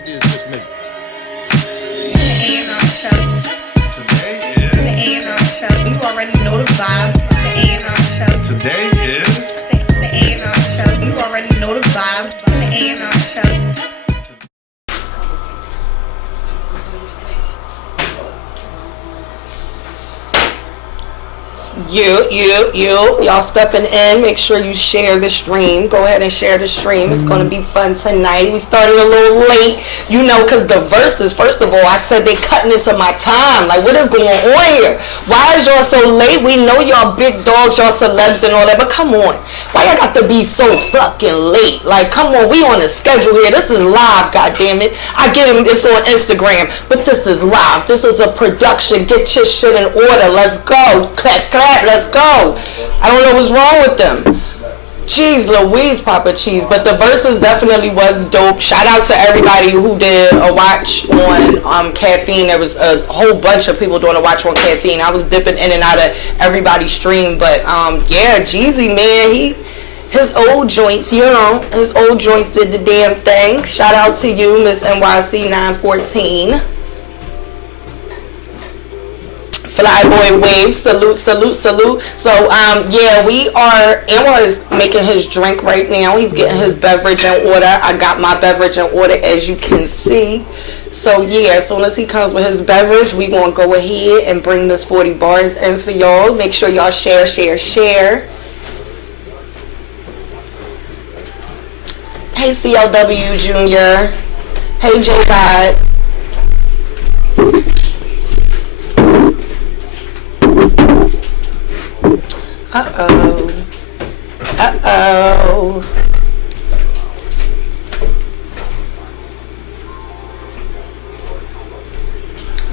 Maybe it's just me. A&R show. Today is The A&R show. You already know the vibe. The A&R show. Today is The A&R show. You already know the vibe. The A&R show. Y'all stepping in. Make sure you share the stream. Go ahead and share the stream. It's going to be fun tonight. We started a little late, because the verses, first of all, I said they cutting into my time. Like, what is going on here? Why is y'all so late? We know y'all big dogs, y'all celebs and all that, but come on. Why y'all got to be so fucking late? Like, come on, we on a schedule here. This is live, goddammit. I get it, it's on Instagram, but this is live. This is a production. Get your shit in order. Let's go. Clap, clap, let's go. I don't know what's wrong with them. Jeez Louise, Papa Cheese. But the verses definitely was dope. Shout out to everybody who did a watch on Caffeine. There was a whole bunch of people doing a watch on Caffeine. I was dipping in and out of everybody's stream. But yeah, Jeezy, man, his old joints, his old joints did the damn thing. Shout out to you, Miss NYC 914. Flyboy Wave, salute. So, yeah, Anwar is making his drink right now. He's getting his beverage in order. I got my beverage in order, as you can see. So, yeah, as soon as he comes with his beverage, we going to go ahead and bring this 40 bars in for y'all. Make sure y'all share. Hey, CLW Jr. Hey, J God. Uh-oh.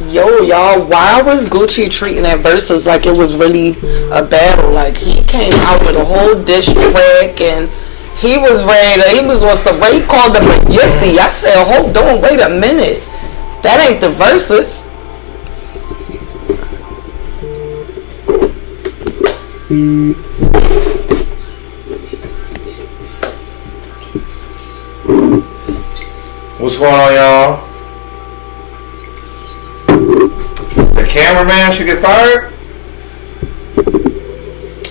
Yo, y'all, why was Gucci treating that verses like it was really a battle? Like, he came out with a whole diss track and he was on some he called them a yissy. I said, hold on, wait a minute. That ain't the verses. What's going on, y'all? The cameraman should get fired?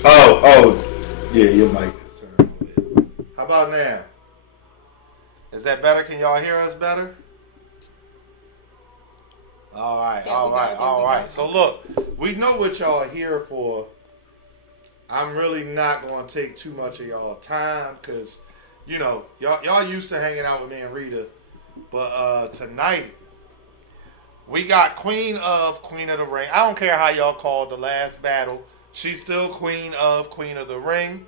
Oh, yeah, your mic is turned a little bit. How about now? Is that better? Can y'all hear us better? All right. So look, we know what y'all are here for. I'm really not going to take too much of y'all time because, y'all used to hanging out with me and Rita. But tonight, we got Queen of the Ring. I don't care how y'all called the last battle. She's still Queen of the Ring.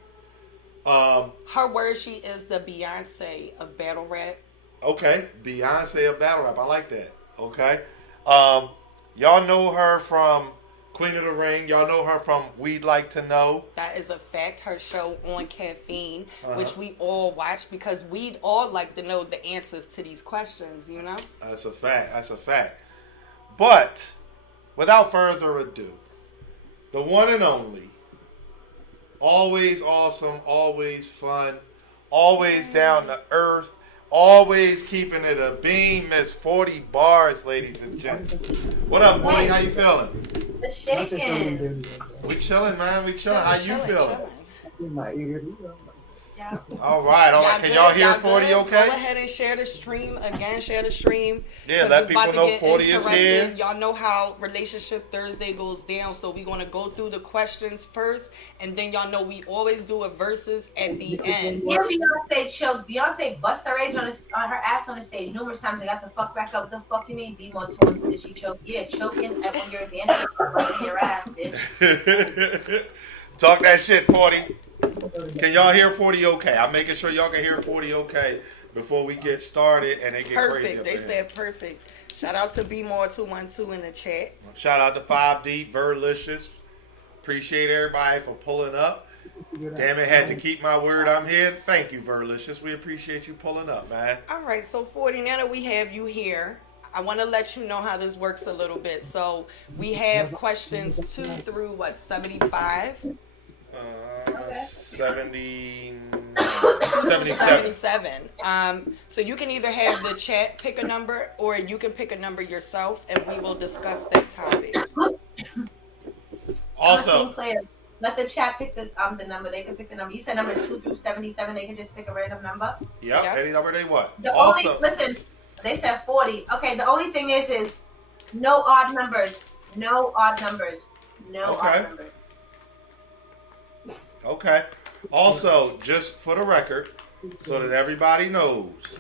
Her word, she is the Beyonce of battle rap. Okay, Beyonce of battle rap. I like that. Okay. Y'all know her from Queen of the Ring. Y'all know her from We'd Like to Know. That is a fact. Her show on Caffeine, which we all watch because we'd all like to know the answers to these questions, That's a fact. But, without further ado, the one and only, always awesome, always fun, always down to earth, always keeping it a beam, Miss 40 bars, ladies and gents. What up, 40? How you feeling? The shaking. We chilling, man. We chilling. How you feeling? Yeah. All right. Can y'all hear 40 okay? Go ahead and share the stream. Again, share the stream. Yeah, let people know 40 is here. Y'all know how Relationship Thursday goes down, so we're going to go through the questions first, and then y'all know we always do a versus at the end. Yeah, Beyonce choked. Beyonce bust her age on her ass on the stage numerous times and got the fuck back up. The fuck you mean? Be more towards did she choke? Yeah, choking at when you're at the end of the your ass, bitch. Talk that shit, 40. Can y'all hear 40 okay? I'm making sure y'all can hear 40 okay before we get started and it get crazy. Perfect. They said perfect. Shout out to BMore212 in the chat. Shout out to 5D, Verlicious. Appreciate everybody for pulling up. Damn it, had to keep my word. I'm here. Thank you, Verlicious. We appreciate you pulling up, man. All right, so 40, now that we have you here, I want to let you know how this works a little bit. So we have questions 2 through 75? 79. 77. 77. So you can either have the chat pick a number, or you can pick a number yourself, and we will discuss that topic. Also, players. Let the chat pick the number. They can pick the number. You said number 2 through 77. They can just pick a random number. yep, Yep. any number they want. The Also, only listen. They said 40. Okay. The only thing is no odd numbers. No odd numbers. No Okay. odd numbers. okay. Also, just for the record, so that everybody knows,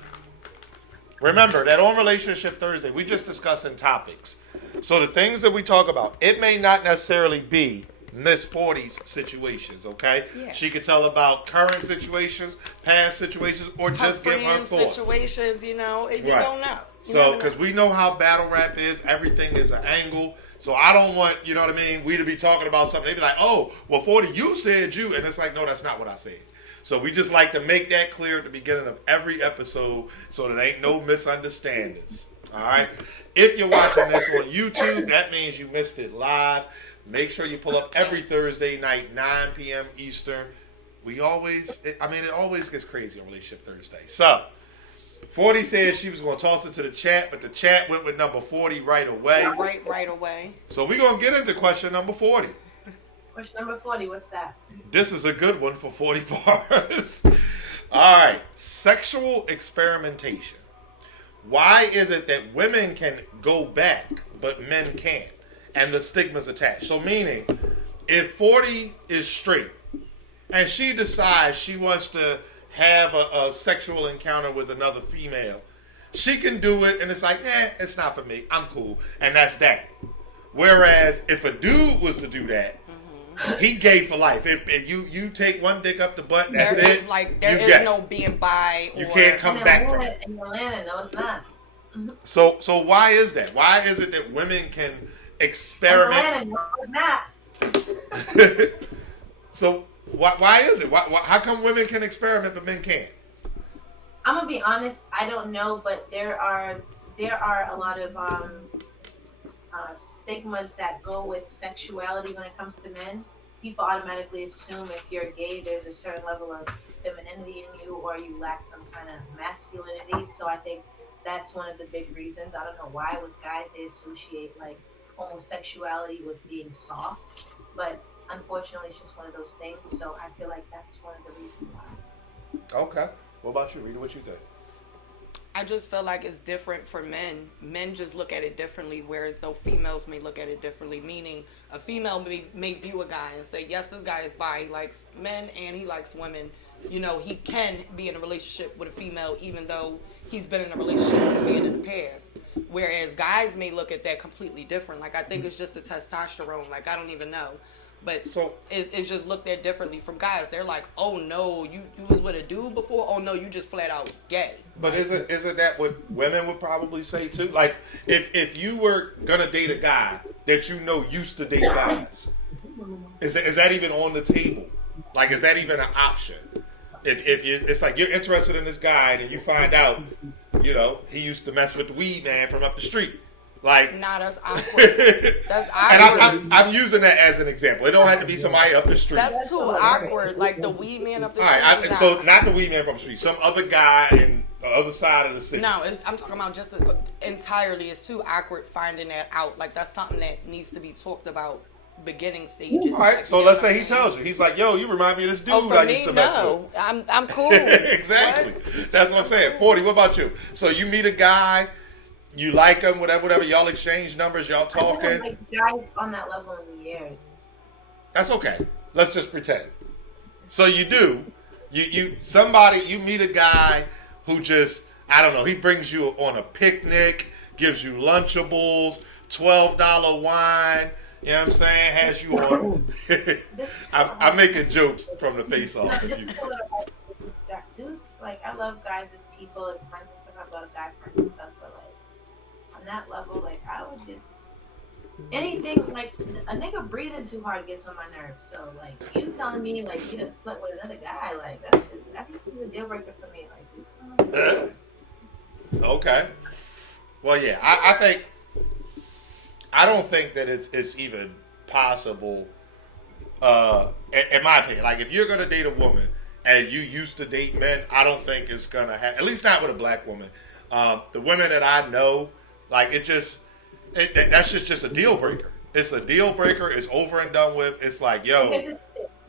remember that on Relationship Thursday, we just discussing topics. So the things that we talk about, it may not necessarily be Miss 40's situations, okay? Yeah. She could tell about current situations, past situations, or just give her friends' thoughts. situations, you know, you Right. don't know. You So, never know. because we know how battle rap is, everything is an angle. So I don't want, you know what I mean, we to be talking about something. They be like, oh, well, 40, you said you. And it's like, no, that's not what I said. So we just like to make that clear at the beginning of every episode so there ain't no misunderstandings. All right? If you're watching this on YouTube, that means you missed it live. Make sure you pull up every Thursday night, 9 p.m. Eastern. It always gets crazy on Relationship Thursday. So, 40 says she was going to toss it to the chat, but the chat went with number 40 right away. Right away. So we're going to get into question number 40. Question number 40. What's that? This is a good one for 40 bars. All right. Sexual experimentation. Why is it that women can go back, but men can't? And the stigma's attached. So meaning, if 40 is straight, and she decides she wants to have a sexual encounter with another female, she can do it, and it's like, it's not for me. I'm cool. And that's that. Whereas if a dude was to do that, he gay for life. If you take one dick up the butt, that's There it. is like You there get is no being bi. You or, can't come back from Atlanta, it. in Atlanta, no, it's not. So why is that? Why is it that women can experiment? Atlanta, no, it's not. So why is it? How come women can experiment but men can't? I'm gonna be honest. I don't know, but there are a lot of stigmas that go with sexuality when it comes to men. People automatically assume if you're gay, there's a certain level of femininity in you, or you lack some kind of masculinity. So I think that's one of the big reasons. I don't know why with guys they associate like homosexuality with being soft, but unfortunately it's just one of those things. So I feel like that's one of the reasons why. Okay. What about you, Rita? What you think? I just feel like it's different for men. Men just look at it differently, whereas though females may look at it differently. Meaning, a female may view a guy and say, yes, this guy is bi, he likes men and he likes women. You know, he can be in a relationship with a female even though he's been in a relationship with a man in the past. Whereas guys may look at that completely different. Like, I think it's just the testosterone. Like, I don't even know. But So it's just looked at differently from guys. They're like, oh no, you was with a dude before? Oh no, you just flat out gay. But isn't that what women would probably say too? Like if you were gonna date a guy that you know used to date guys, is that even on the table? Like, is that even an option? If you, it's like you're interested in this guy and you find out, you know, he used to mess with the weed man from up the street. Like, Nah, that's awkward. That's awkward. and I'm using that as an example. It don't have to be somebody up the street. That's too awkward. Like the weed man up the All street. right, nah. so not the weed man from the street, some other guy in the other side of the city. No, I'm talking about just entirely. It's too awkward finding that out. Like, that's something that needs to be talked about beginning stages. All right, Like, so you know let's what say he I'm saying? tells you, he's like, yo, you remind me of this dude Oh, for I me, used to mess no. with. I'm cool. Exactly. What? That's what I'm saying. 40, what about you? So you meet a guy, you like him, whatever, y'all exchange numbers, y'all I haven't talking. like guys on that level in years. That's okay. Let's just pretend. So you do. You meet a guy who just, I don't know, he brings you on a picnic, gives you Lunchables, $12 wine, you know what I'm saying, has you on. I'm making jokes from the face off. No, this is what I like with this guy. Dudes, like, I love guys as people and friends and stuff. I have a lot of guy friends and stuff, but like on that level, like I would just anything like a nigga breathing too hard gets on my nerves. So like you telling me like you done slept with another guy, like that's just everything's a deal breaker for me. Like just Okay. Well, yeah, I don't think that it's even possible. In my opinion, like if you're gonna date a woman and you used to date men, I don't think it's gonna happen. At least not with a black woman. The women that I know, like that's just a deal breaker. It's a deal breaker. It's over and done with. It's like, yo.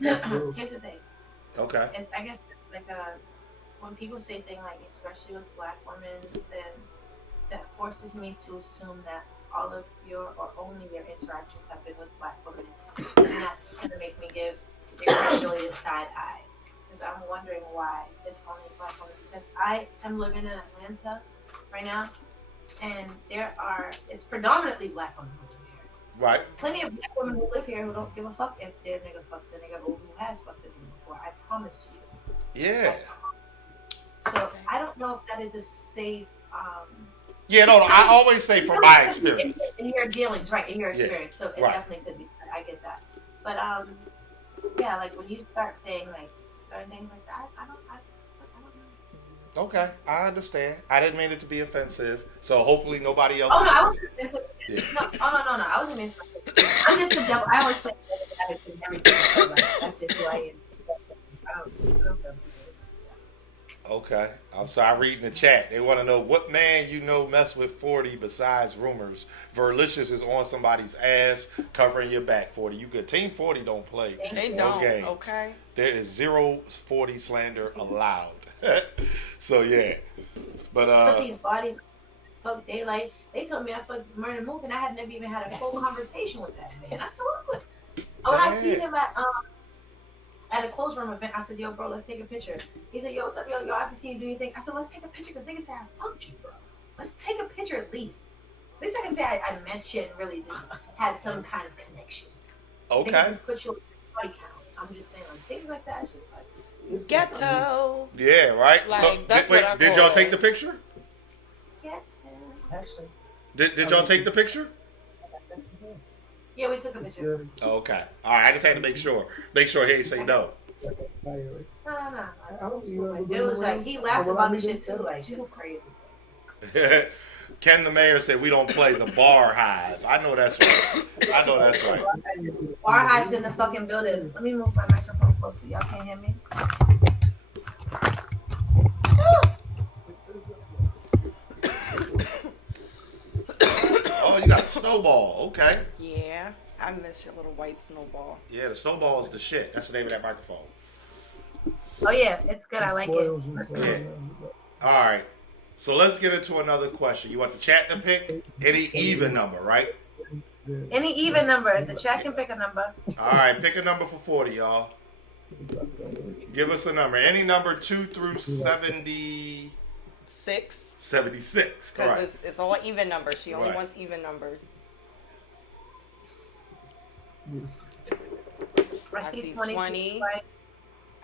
Here's the thing. Okay. It's, I guess like when people say things like, especially with black women, then that forces me to assume that all of your or only your interactions have been with black women, and that's gonna make me give your credibility a side eye. Because I'm wondering why it's only black women. Because I am living in Atlanta right now, and it's predominantly black women who live here. Right. There's plenty of black women who live here who don't give a fuck if their nigga fucks a nigga who has fucked a nigga before. I promise you. Yeah. So I don't know if that is a safe. Yeah, no, I always say from my experience. In your dealings, right? In your experience, Yeah, so it right. definitely could be said. I get that, but yeah, like when you start saying like certain things like that, I don't know. Okay, I understand. I didn't mean it to be offensive, so hopefully nobody else. Oh no, I wasn't. Yeah. No, I wasn't being offensive. I'm just the devil. I always play the devil's advocate in everything. So, like, that's just who I am. I don't know. Okay, I'm sorry. Reading the chat, they want to know what man you know mess with 40 besides rumors. Verlicious is on somebody's ass, covering your back. 40, you good? Team 40 don't play. They no don't. games. Okay. There is 0 40 slander allowed. So yeah, but these bodies fuck daylight. They told me I fucked Murder Move, and I had never even had a full conversation with that man. I said, what? When I see him at a closed room event, I said, yo, bro, let's take a picture. He said, yo, what's up, yo, I haven't seen you do anything. I said, let's take a picture, because niggas say I fucked you, bro. Let's take a picture at least. At least I can say I met you and really just had some kind of connection. okay. Niggas can put you on body count. So I'm just saying, like, things like that, it's just like, Ghetto. Yeah, right. Like, so that's wait, what I did call y'all it. take the picture? ghetto. Actually, Did y'all take the picture? Yeah, we took a picture. Okay. All right. I just had to make sure. Make sure he ain't say no. No. I don't see you It was like, he laughed about the shit too, like, shit's crazy. Ken the mayor said we don't play the bar hive. I know that's right. I know that's right. Bar Hive's in the fucking building. Let me move my microphone closer. Y'all can't hear me. Oh, you got a snowball. Okay. Yeah, I miss your little white snowball. Yeah, the snowball is the shit. That's the name of that microphone. Oh yeah, it's good. I like it. Yeah. All right. So let's get into another question. You want the chat to pick any even number, right? Any even number. The chat can pick a number. All right. Pick a number for 40, y'all. Give us a number. Any number 2 through 76. 6. Because Correct. it's all even numbers. She only Right. wants even numbers. I see 20. Right?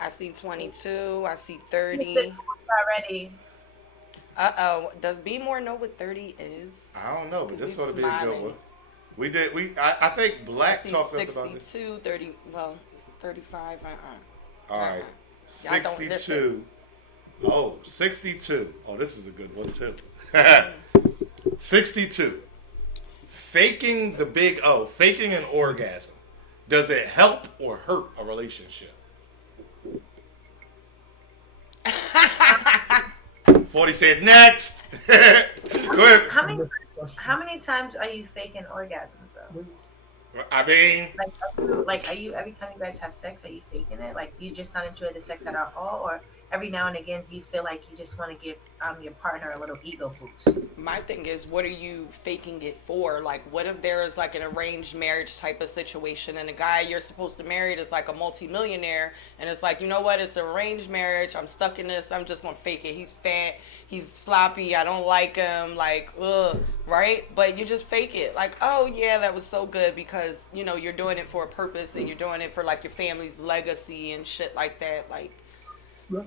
I see 22. I see 30. Already. Uh-oh. Does B more know what 30 is? I don't know, but this He's ought to be a good smiling. one. I think I Black see talked to us about this. 62, 30, well, 35, All right. Y'all don't 62. Oh, 62. Oh, this is a good one, too. 62. Faking the big O, faking an orgasm. Does it help or hurt a relationship? 40 said next. Go ahead. How many times are you faking orgasms though? I mean, Like, are you every time you guys have sex, are you faking it? Like, do you just not enjoy the sex at all, or every now and again, do you feel like you just want to give your partner a little ego boost? My thing is, what are you faking it for? Like, what if there is like an arranged marriage type of situation, and the guy you're supposed to marry is like a multimillionaire, and it's like, you know what? It's an arranged marriage. I'm stuck in this. I'm just gonna fake it. He's fat. He's sloppy. I don't like him. Like, ugh, right? But you just fake it. Like, oh yeah, that was so good because you know you're doing it for a purpose, and you're doing it for like your family's legacy and shit like that. Like, well,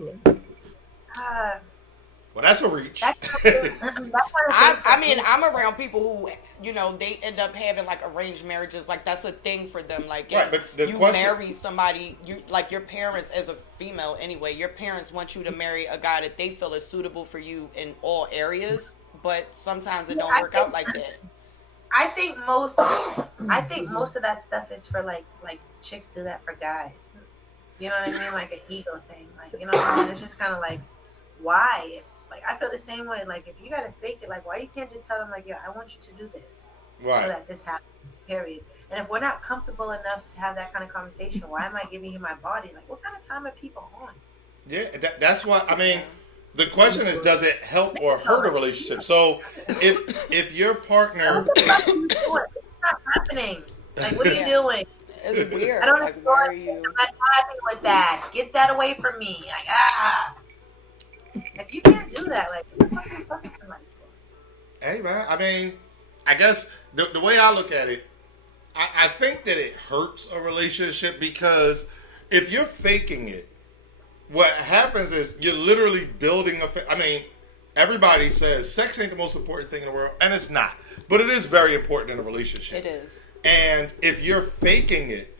that's a reach. I mean, I'm around people who, you know, they end up having like arranged marriages. Like that's a thing for them. Like Right, but the you question- marry somebody, you like your parents as a female anyway. Your parents want you to marry a guy that they feel is suitable for you in all areas. But sometimes it don't work out like that. I think most of that stuff is for like chicks do that for guys. You know what I mean? Like an ego thing. Like, you know what I mean? It's just kind of like, why? Like, I feel the same way. Like, if you gotta fake it, like, why you can't just tell them, like, yeah, I want you to do this so Right. that this happens, period. And if we're not comfortable enough to have that kind of conversation, why am I giving you my body? Like, what kind of time are people on? Yeah, that's why. I mean, the question is, does it help or hurt a relationship? So, if your partner, What the fuck are you doing? It's not happening. Like, what are you doing? It's weird. I don't Like, enjoy why are it. you? I'm not happy with that. Get that away from me. Like, ah. If you can't do that, like, what the fuck are you fucking somebody for? hey man, I mean, I guess the way I look at it, I think that it hurts a relationship because if you're faking it, what happens is you're literally building I mean, everybody says sex ain't the most important thing in the world, and it's not. But it is very important in a relationship. It is. And if you're faking it,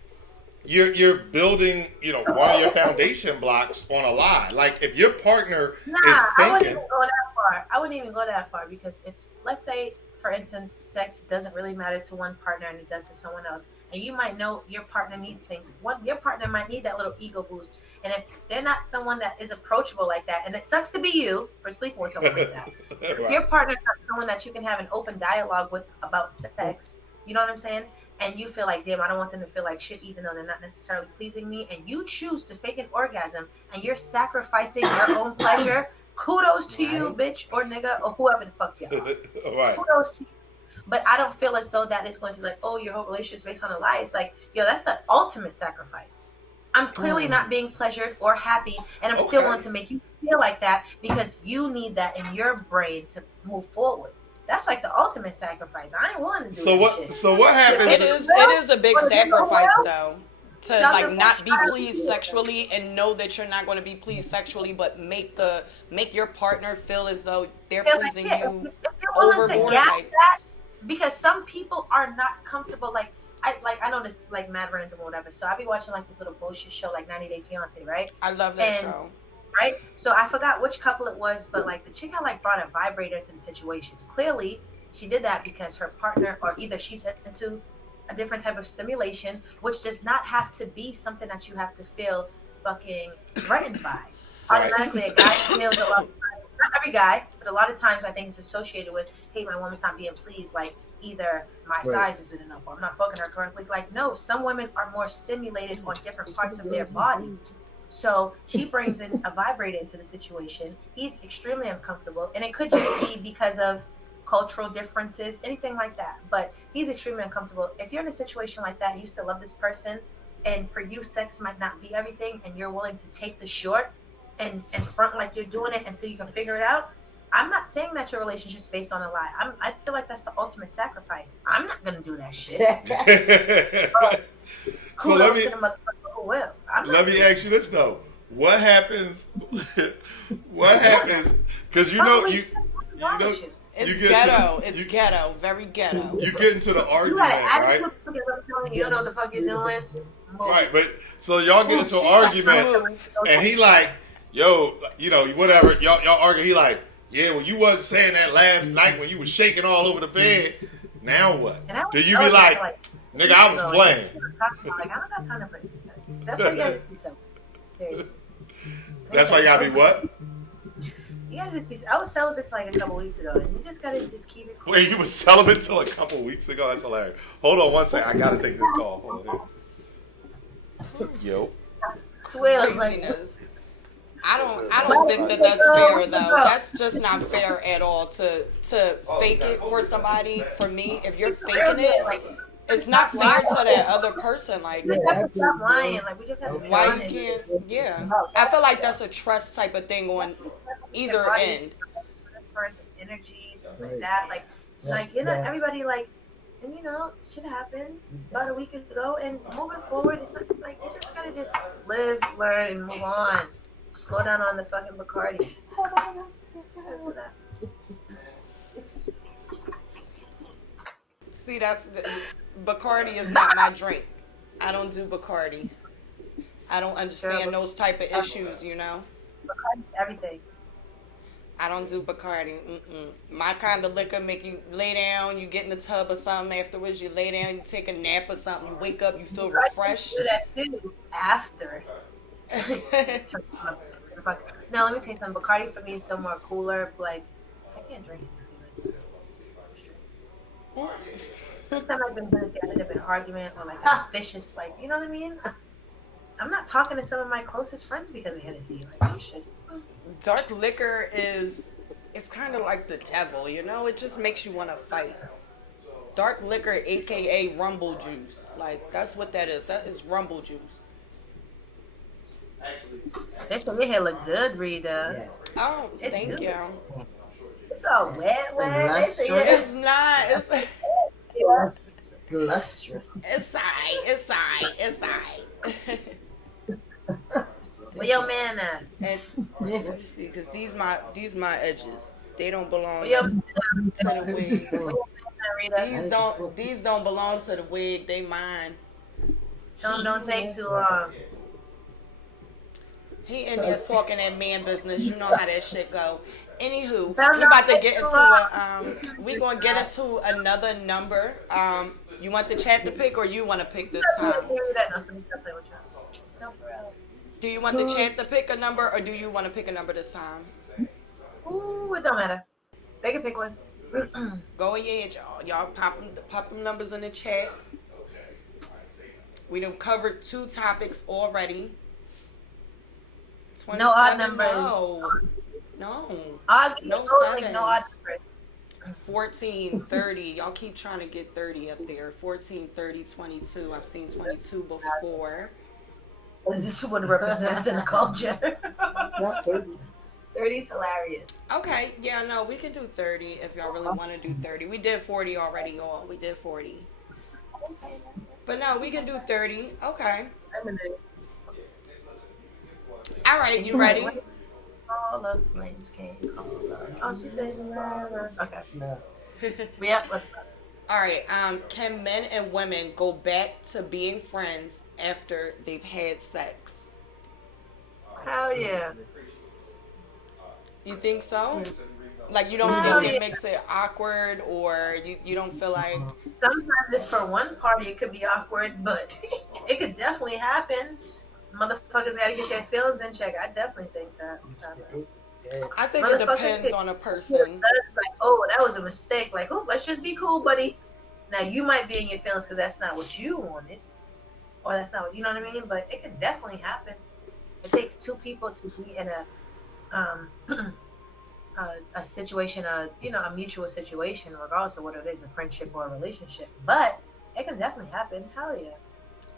you're building, one of your foundation blocks on a lie. Like if your partner Nah, is I wouldn't faking, even go that far. I wouldn't even go that far because if, let's say, for instance, sex doesn't really matter to one partner and it does to someone else, and you might know your partner needs things. Your partner might need that little ego boost, and if they're not someone that is approachable like that, and it sucks to be you for sleeping with someone like that. If your partner's not someone that you can have an open dialogue with about sex, you know what I'm saying? And you feel like, damn, I don't want them to feel like shit, even though they're not necessarily pleasing me. And you choose to fake an orgasm, and you're sacrificing your own pleasure. Kudos to you, bitch or nigga or whoever the fuck you are. right? Kudos to you. But I don't feel as though that is going to like, oh, your whole relationship is based on a lie. It's like, yo, that's the ultimate sacrifice. I'm clearly not being pleasured or happy, and I'm still going to make you feel like that because you need that in your brain to move forward. That's like the ultimate sacrifice. I ain't willing to do that shit. So what happens? It is a big sacrifice though. To like not be pleased sexually and know that you're not going to be pleased sexually, but make your partner feel as though they're pleasing you if you're willing to overboard. gap Like, that, because some people are not comfortable. Like I know this like mad random or whatever. So I be watching like this little bullshit show like 90 Day Fiance, right? I love that show. Right? So I forgot which couple it was, but like the chick had like brought a vibrator to the situation. Clearly, she did that because her partner, or either she's into a different type of stimulation, which does not have to be something that you have to feel fucking threatened by. Automatically, a guy feels a lot. Not every guy, but a lot of times I think it's associated with, hey, my woman's not being pleased. Like either my size isn't enough, or I'm not fucking her correctly. Like no, some women are more stimulated on different parts of their body. So she brings in a vibrator into the situation. He's extremely uncomfortable, and it could just be because of cultural differences, anything like that. But he's extremely uncomfortable. If you're in a situation like that, you still love this person, and for you, sex might not be everything, and you're willing to take the short and front like you're doing it until you can figure it out. I'm not saying that your relationship's based on a lie. I feel like that's the ultimate sacrifice. I'm not gonna do that shit. So let me ask you this though: what happens? What happens? Because it's ghetto. It's ghetto. Very ghetto. You get into the argument, right? You don't know what the fuck you're doing. Right, but so y'all get into an argument, and he like, yo, whatever. Y'all argue. He like, yeah, well, you wasn't saying that last night when you was shaking all over the bed. Now what? Do you be like, nigga, I was playing? Like, I don't got time to play. That's why you gotta just be simple. Seriously. That's why you gotta be what? You gotta just be. I was celibate like a couple weeks ago, and you just gotta just keep it cool. Wait, you was celibate till a couple weeks ago? That's hilarious. Hold on one second. I gotta take this call. Hold on. Yo. Swills like I don't think that that's fair though. That's just not fair at all to fake it for somebody. For me, if you're faking it, it's not fair to that other person. Like, we just have to stop lying. Like, we just have to be why honest. you can't? Yeah, I feel like that's a trust type of thing on either end. Energy, things like that. Like everybody like, and shit happened about a week ago, and moving forward, it's not like you just gotta just live, learn, and move on. Slow down on the fucking Bacardi. Just gotta do that. See, Bacardi is not my drink. I don't do Bacardi. I don't understand those type of issues, Bacardi's everything. I don't do Bacardi. My kind of liquor make you lay down, you get in the tub or something afterwards, you lay down, you take a nap or something, you wake up, you feel refreshed. Do that too after. No, let me tell you something. Bacardi for me is somewhat cooler. Like, I can't drink it. Sometimes I've been going to end up in an argument or like a vicious, like, you know what I mean? I'm not talking to some of my closest friends because of Hennessy. Like, it's just. Dark liquor it's kind of like the devil, you know? It just makes you want to fight. Dark liquor, aka rumble juice. Like, that's what that is. That is rumble juice. This one your hair look good, Rita. Yes. Oh, It's thank good. you. It's all wet. It's not. Lustrous. It's aight. Where your man at? And let me see, because these my edges. They don't belong Where your to the wig. Rita? These don't belong to the wig. They mine. Don't take too long. He in there talking that man business. You know how that shit go. Anywho, we about to get into we gonna get into another number. You want the chat to pick or you want to pick this time? Do you want the chat to pick a number or do you want to pick a number this time? Ooh, it don't matter. They can pick one. Go ahead, y'all. Y'all pop them numbers in the chat. We done covered 2 topics already. No odd numbers. No. No sevens. No odd numbers. 14, 30. Y'all keep trying to get 30 up there. 14, 30, 22. I've seen 22 before. This one represents in the culture. Not 30. 30 is hilarious. Okay, yeah, no, we can do 30 if y'all really want to do 30. We did 40 already, y'all. We did 40. But no, we can do 30. Okay. All right, you ready? All the flames came. Oh, she said forever. Okay. No. Yep. All right. Can men and women go back to being friends after they've had sex? Hell yeah. You think so? Like, you don't think it makes it awkward, or you don't feel like... Sometimes if for one party it could be awkward, but it could definitely happen. Motherfuckers gotta get their feelings in check. I definitely think that. I think it depends on a person. Like, oh, that was a mistake. Like, oh, let's just be cool, buddy. Now, you might be in your feelings because that's not what you wanted. Or that's not what, you know what I mean? But it could definitely happen. It takes 2 people to be in a situation, a mutual situation, regardless of what it is, a friendship or a relationship. But it can definitely happen. Hell yeah.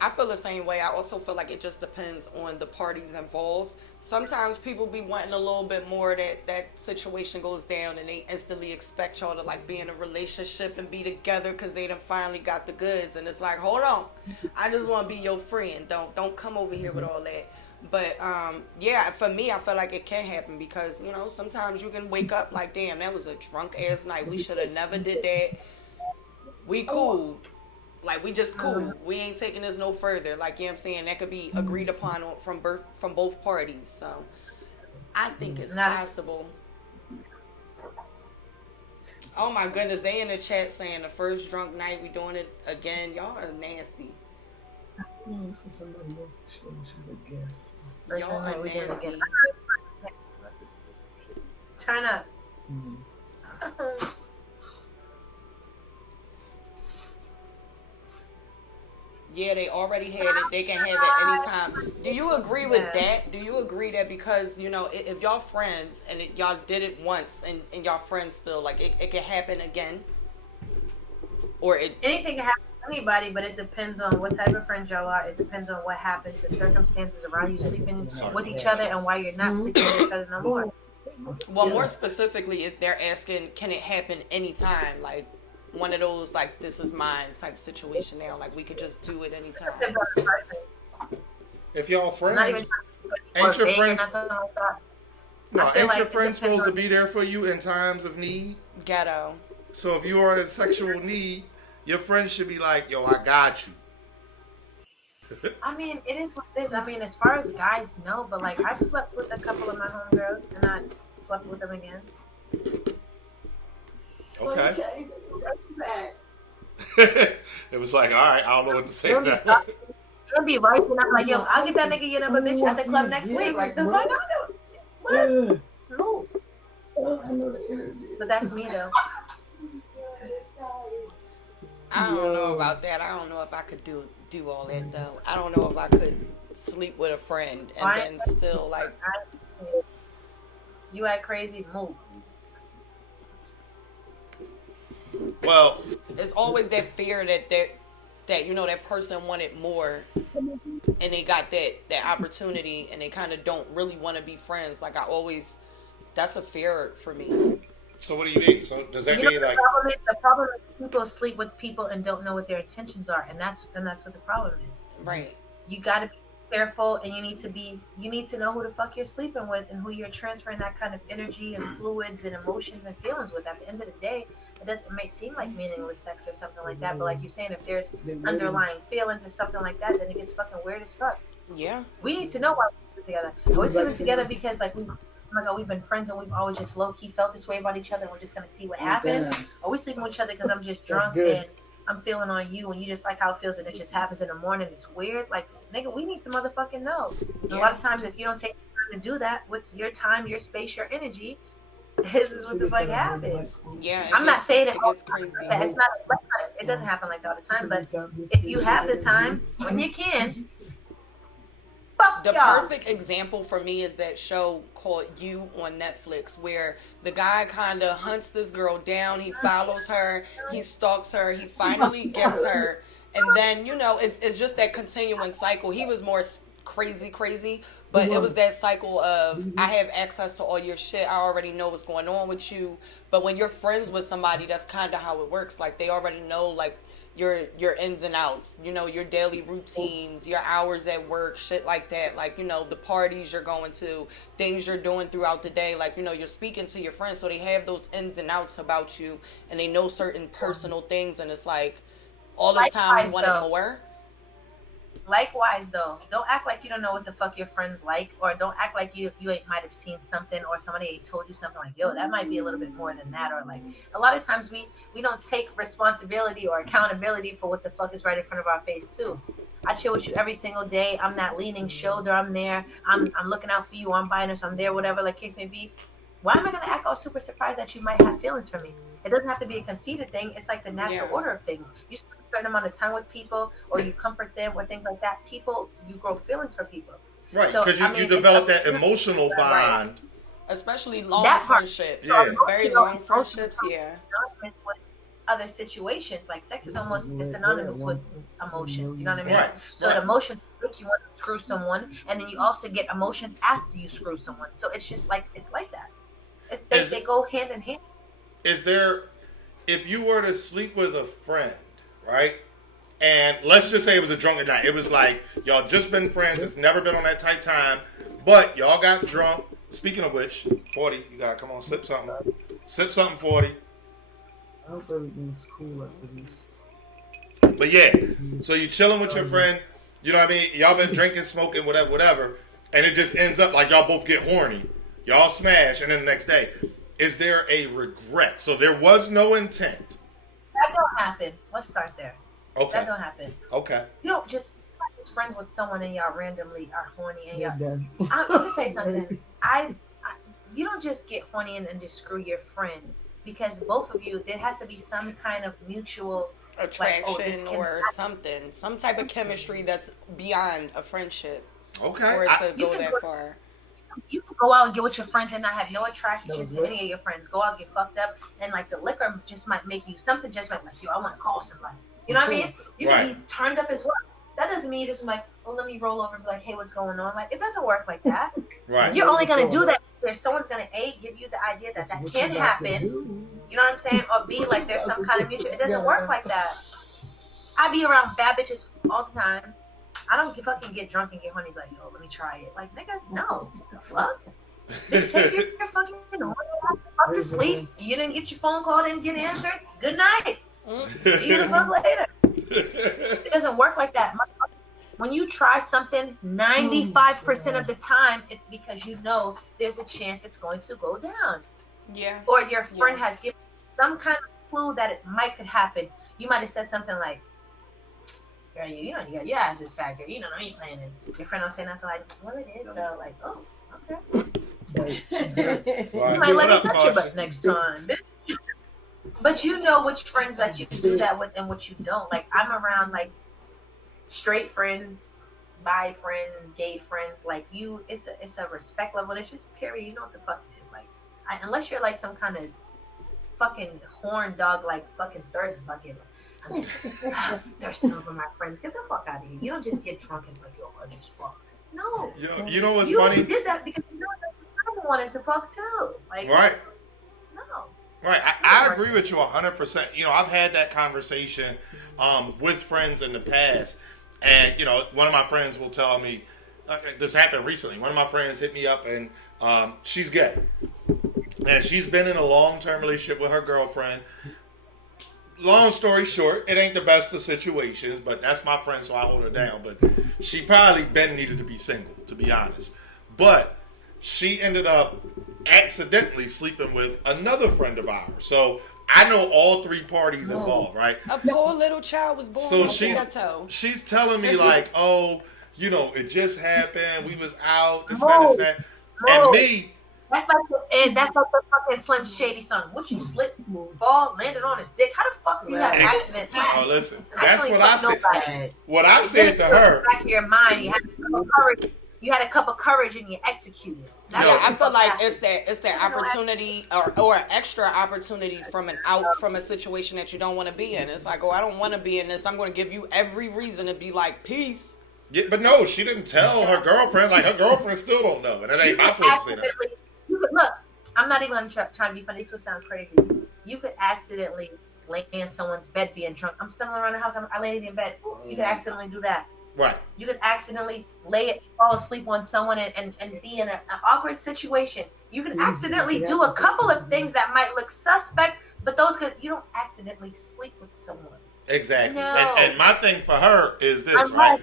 I feel the same way. I also feel like it just depends on the parties involved. Sometimes people be wanting a little bit more that situation goes down and they instantly expect y'all to like be in a relationship and be together because they done finally got the goods. And it's like, hold on, I just want to be your friend. Don't come over here with all that. But yeah, for me, I feel like it can happen because, you know, sometimes you can wake up like, damn, that was a drunk ass night. We should have never did that. We cool. Like, we just cool. We ain't taking this no further. Like, you know what I'm saying? That could be agreed upon from both parties. So, I think it's possible. Oh, my goodness. They in the chat saying the first drunk night, we doing it again. Y'all are nasty. Somebody else she's a guest. Y'all are nasty. Turn up. Yeah, they already had it. They can have it anytime. Do you agree with that? Do you agree that because, you know, if y'all friends and y'all did it once and y'all friends still, like, it can happen again? Or anything can happen to anybody, but it depends on what type of friends y'all are. It depends on what happens, the circumstances around you sleeping with each other and why you're not sleeping with each other no more. Well, more specifically, if they're asking, can it happen anytime? Like, one of those, like, this is mine type situation now. Like, we could just do it anytime. If y'all friends, ain't your friends... No, ain't your friends supposed to be there for you in times of need? Ghetto. So if you are in sexual need, your friends should be like, yo, I got you. I mean, it is what it is. I mean, as far as guys know, but, like, I've slept with a couple of my homegirls and I slept with them again. Okay. It was like, all right, I don't know what to say to that. can be right, and I'm like, yo, I'll get that nigga your number, bitch, at the club next week. Like, the fuck, what? No. I know the energy. But that's me though. I don't know about that. I don't know if I could do all that though. I don't know if I could sleep with a friend and then still like. You act crazy, move. Well, It's always that fear that you know that person wanted more, and they got that opportunity, and they kind of don't really want to be friends. Like that's a fear for me. so what do you mean? So does that mean like? The problem is people sleep with people and don't know what their intentions are, and that's what the problem is. Right. You got to be careful, and you need to know who the fuck you're sleeping with and who you're transferring that kind of energy and fluids and emotions and feelings with. At the end of the day, it may seem like meaningless sex or something like that, but like you're saying, if there's underlying feelings or something like that, then it gets fucking weird as fuck. Yeah. We need to know why we're together. Are we sleeping together because like we've been friends and we've always just low key felt this way about each other and we're just gonna see what happens? Are we sleeping with each other because I'm just drunk and I'm feeling on you and you just like how it feels and it just happens in the morning? It's weird. Like, nigga, we need to motherfucking know. Yeah. A lot of times if you don't take the time to do that with your time, your space, your energy, this is what the fuck happens. Yeah. I'm not saying it gets crazy. It's not. It doesn't happen like that all the time. But if you have the time when you can, fuck the y'all. perfect example for me is that show called You on Netflix, where the guy kind of hunts this girl down. He follows her. He stalks her. He finally gets her. And then, you know, it's just that continuing cycle. He was more crazy, but it was that cycle of I have access to all your shit. I already know what's going on with you. But when you're friends with somebody, that's kind of how it works. Like, they already know, like, your ins and outs, you know, your daily routines, your hours at work, shit like that. Like, you know, the parties you're going to, things you're doing throughout the day. Like, you know, you're speaking to your friends, so they have those ins and outs about you, and they know certain personal things, and it's like, all this time you wanted more. Likewise, though, don't act like you don't know what the fuck your friends like, or don't act like you might have seen something, or somebody told you something like, yo, that might be a little bit more than that, or like a lot of times we don't take responsibility or accountability for what the fuck is right in front of our face too. I chill with you every single day. I'm that leaning shoulder. I'm there. I'm looking out for you. I'm buying us. I'm there. Whatever the case may be. Why am I gonna act all super surprised that you might have feelings for me? It doesn't have to be a conceited thing. It's like the natural order of things. You spend a certain amount of time with people, or you comfort them, or things like that. People, you grow feelings for people. Right, because so, you develop that emotional bond. Right. Especially long friendships. Yeah. Very long friendships, yeah. With other situations, like sex is almost synonymous with emotions. You know what I mean? Right. So the emotions make you want to screw someone, and then you also get emotions after you screw someone. So it's just like, it's like that. They go hand in hand. Is there, if you were to sleep with a friend, right? And let's just say it was a drunken night. It was like, y'all just been friends. It's never been on that type time. But y'all got drunk. Speaking of which, 40, you got to come on, sip something. Sip something, 40. I hope everything's cool after this. But yeah, so you chilling with your friend. You know what I mean? Y'all been drinking, smoking, whatever. And it just ends up like y'all both get horny. Y'all smash, and then the next day. Is there a regret? So there was no intent. That don't happen. Let's start there. Okay. That don't happen. Okay. You don't just friends with someone and y'all randomly are horny and y'all. I'm gonna tell you something. You don't just get horny and just screw your friend, because both of you, there has to be some kind of mutual attraction or something, some type of chemistry that's beyond a friendship. Okay. For it to go that far. You can go out and get with your friends and not have no attraction to any of your friends. Go out, get fucked up, and like the liquor just might make you something. Just like yo, I want to call somebody. You know what I mean? You can be turned up as well. That doesn't mean just like, oh, let me roll over and be like, hey, what's going on? Like, it doesn't work like that. Right. You're only gonna do that if someone's gonna give you the idea that can happen. You know what I'm saying? Or B, like there's some kind of mutual. It doesn't work like that. I be around bad bitches all the time. I don't fucking get drunk and get horny, like, yo, let me try it. Like, nigga, no. The fuck? You're fucking fuck to sleep. You didn't get your phone call, didn't get answered. Good night. See you the fuck later. It doesn't work like that. When you try something, 95% of the time, it's because you know there's a chance it's going to go down. Yeah. Or your friend has given some kind of clue that it might could happen. You might have said something like, Girl, you know, you got your ass is fat, girl. You know, I ain't playing it. Your friend don't say nothing like, well, it is though. Like, oh, okay. You might let me touch your butt next time, bitch. But you know which friends that you do that with and what you don't. Like, I'm around like straight friends, bi friends, gay friends. Like, you, it's a respect level. It's just period. You know what the fuck it is. Like, unless you're like some kind of fucking horn dog, like fucking thirst bucket. I'm just thirsting over my friends. Get the fuck out of here. You don't just get drunk and like, yo, I just fucked. No. Yo, you know what's you funny? You did that because you know that I wanted to fuck too. Like, right. No. Right. I agree with you 100%. You know, I've had that conversation with friends in the past. And, you know, one of my friends will tell me, this happened recently. One of my friends hit me up and she's gay. And she's been in a long-term relationship with her girlfriend. Long story short, it ain't the best of situations, but that's my friend, so I hold her down. But she probably been needed to be single, to be honest. But she ended up accidentally sleeping with another friend of ours. So I know all three parties involved, right? A poor little child was born. So she's telling me like, oh, you know, it just happened. We was out, this, that. And me. That's like the fucking Slim Shady song. What you slip, fall, landed on his dick? How the fuck do you have accidents? Oh, listen, that's what I said. What I said to her. Back of your mind, you had a cup of courage. You had a cup of courage and you executed. Yeah, I feel like it's that opportunity or an extra opportunity from a situation that you don't want to be in. It's like, oh, I don't want to be in this. I'm going to give you every reason to be like, peace. Yeah, but no, she didn't tell her girlfriend. Like, her girlfriend still don't know, and it ain't my place to say that. Look, I'm not even trying to be funny. This will sound crazy. You could accidentally lay in someone's bed being drunk. I'm stumbling around the house. I laid in bed. You could accidentally do that. Right. You could accidentally fall asleep on someone and be in an awkward situation. You could accidentally do a couple of things that might look suspect, but you don't accidentally sleep with someone. Exactly. No. And my thing for her is this, right?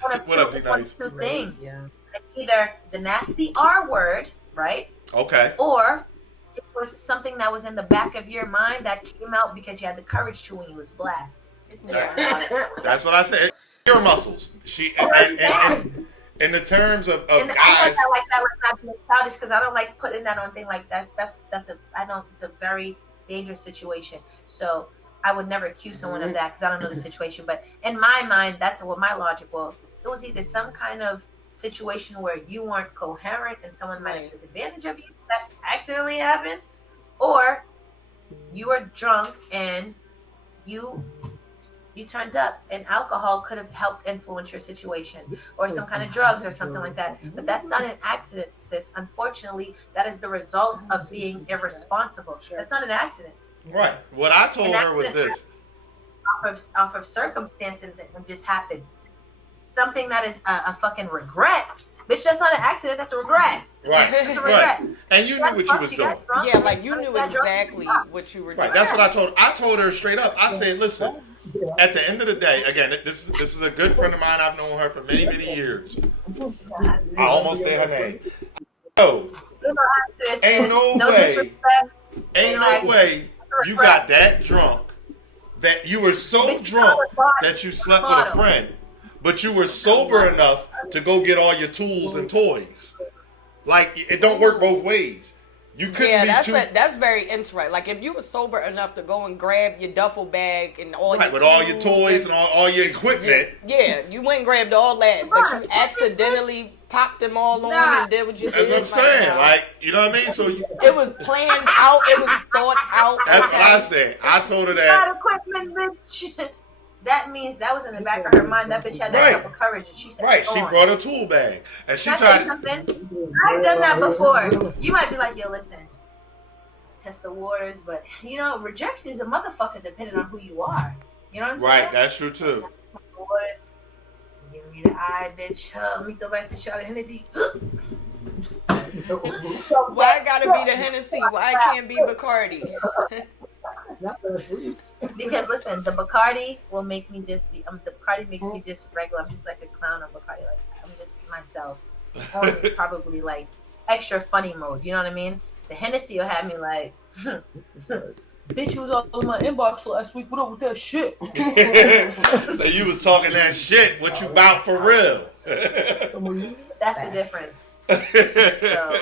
What up, be nice? Two things. Yeah. It's either the nasty R word, right? Okay. Or it was something that was in the back of your mind that came out because you had the courage to when you was blasted. That's what I said. Ear muscles. And in the terms of and guys. I like that. Let's not be childish because I don't like putting that on thing like that. It's a very dangerous situation. So I would never accuse someone of that because I don't know the situation. But in my mind, that's what my logic was. It was either some kind of situation where you weren't coherent and someone might have took advantage of you that accidentally happened, or you were drunk and you turned up and alcohol could have helped influence your situation, or some kind of drugs or something like that. But that's not an accident, sis. Unfortunately, that is the result of being irresponsible. That's not an accident. Right. What I told her was this. Off of circumstances, it just happens. Something that is a fucking regret. Bitch, that's not an accident, that's a regret. Right. That's a regret. Right. And you knew what you was doing. Yeah, like you knew exactly what you were doing. Right. That's what I told her. I told her straight up. I said, listen, at the end of the day, again, this is a good friend of mine. I've known her for many, many years. I almost said her name. No. Ain't no way you got that drunk, that you were so drunk that you slept with a friend, but you were sober enough to go get all your tools and toys. Like, it don't work both ways. You couldn't that's very interesting. Like, if you were sober enough to go and grab your duffel bag and all your with all your toys and all your equipment. Yeah, you went and grabbed all that, but you accidentally popped them all on and did what you did. That's what I'm saying. Like, you know what I mean? So it was planned out. It was thought out. That's what I said. I told her that. Equipment, bitch. That means that was in the back of her mind. That bitch had that type of courage, and she said, "Right." She brought a tool bag, and she tried. I've done that before. You might be like, "Yo, listen, test the waters," but you know, rejection is a motherfucker depending on who you are. You know what I'm saying? Right. That's true too. Give me the eye, bitch. Let me throw back the shot of Hennessy. Why it gotta be the Hennessy? Why it can't be Bacardi? Because listen, the Bacardi will make me just be. The Bacardi makes me just regular. I'm just like a clown on Bacardi. Like, I'm just myself. Only probably like extra funny mode. You know what I mean? The Hennessy will have me like. Bitch, you was all in my inbox last week. What up with that shit? So you was talking that shit. What you about for real? That's the difference. So,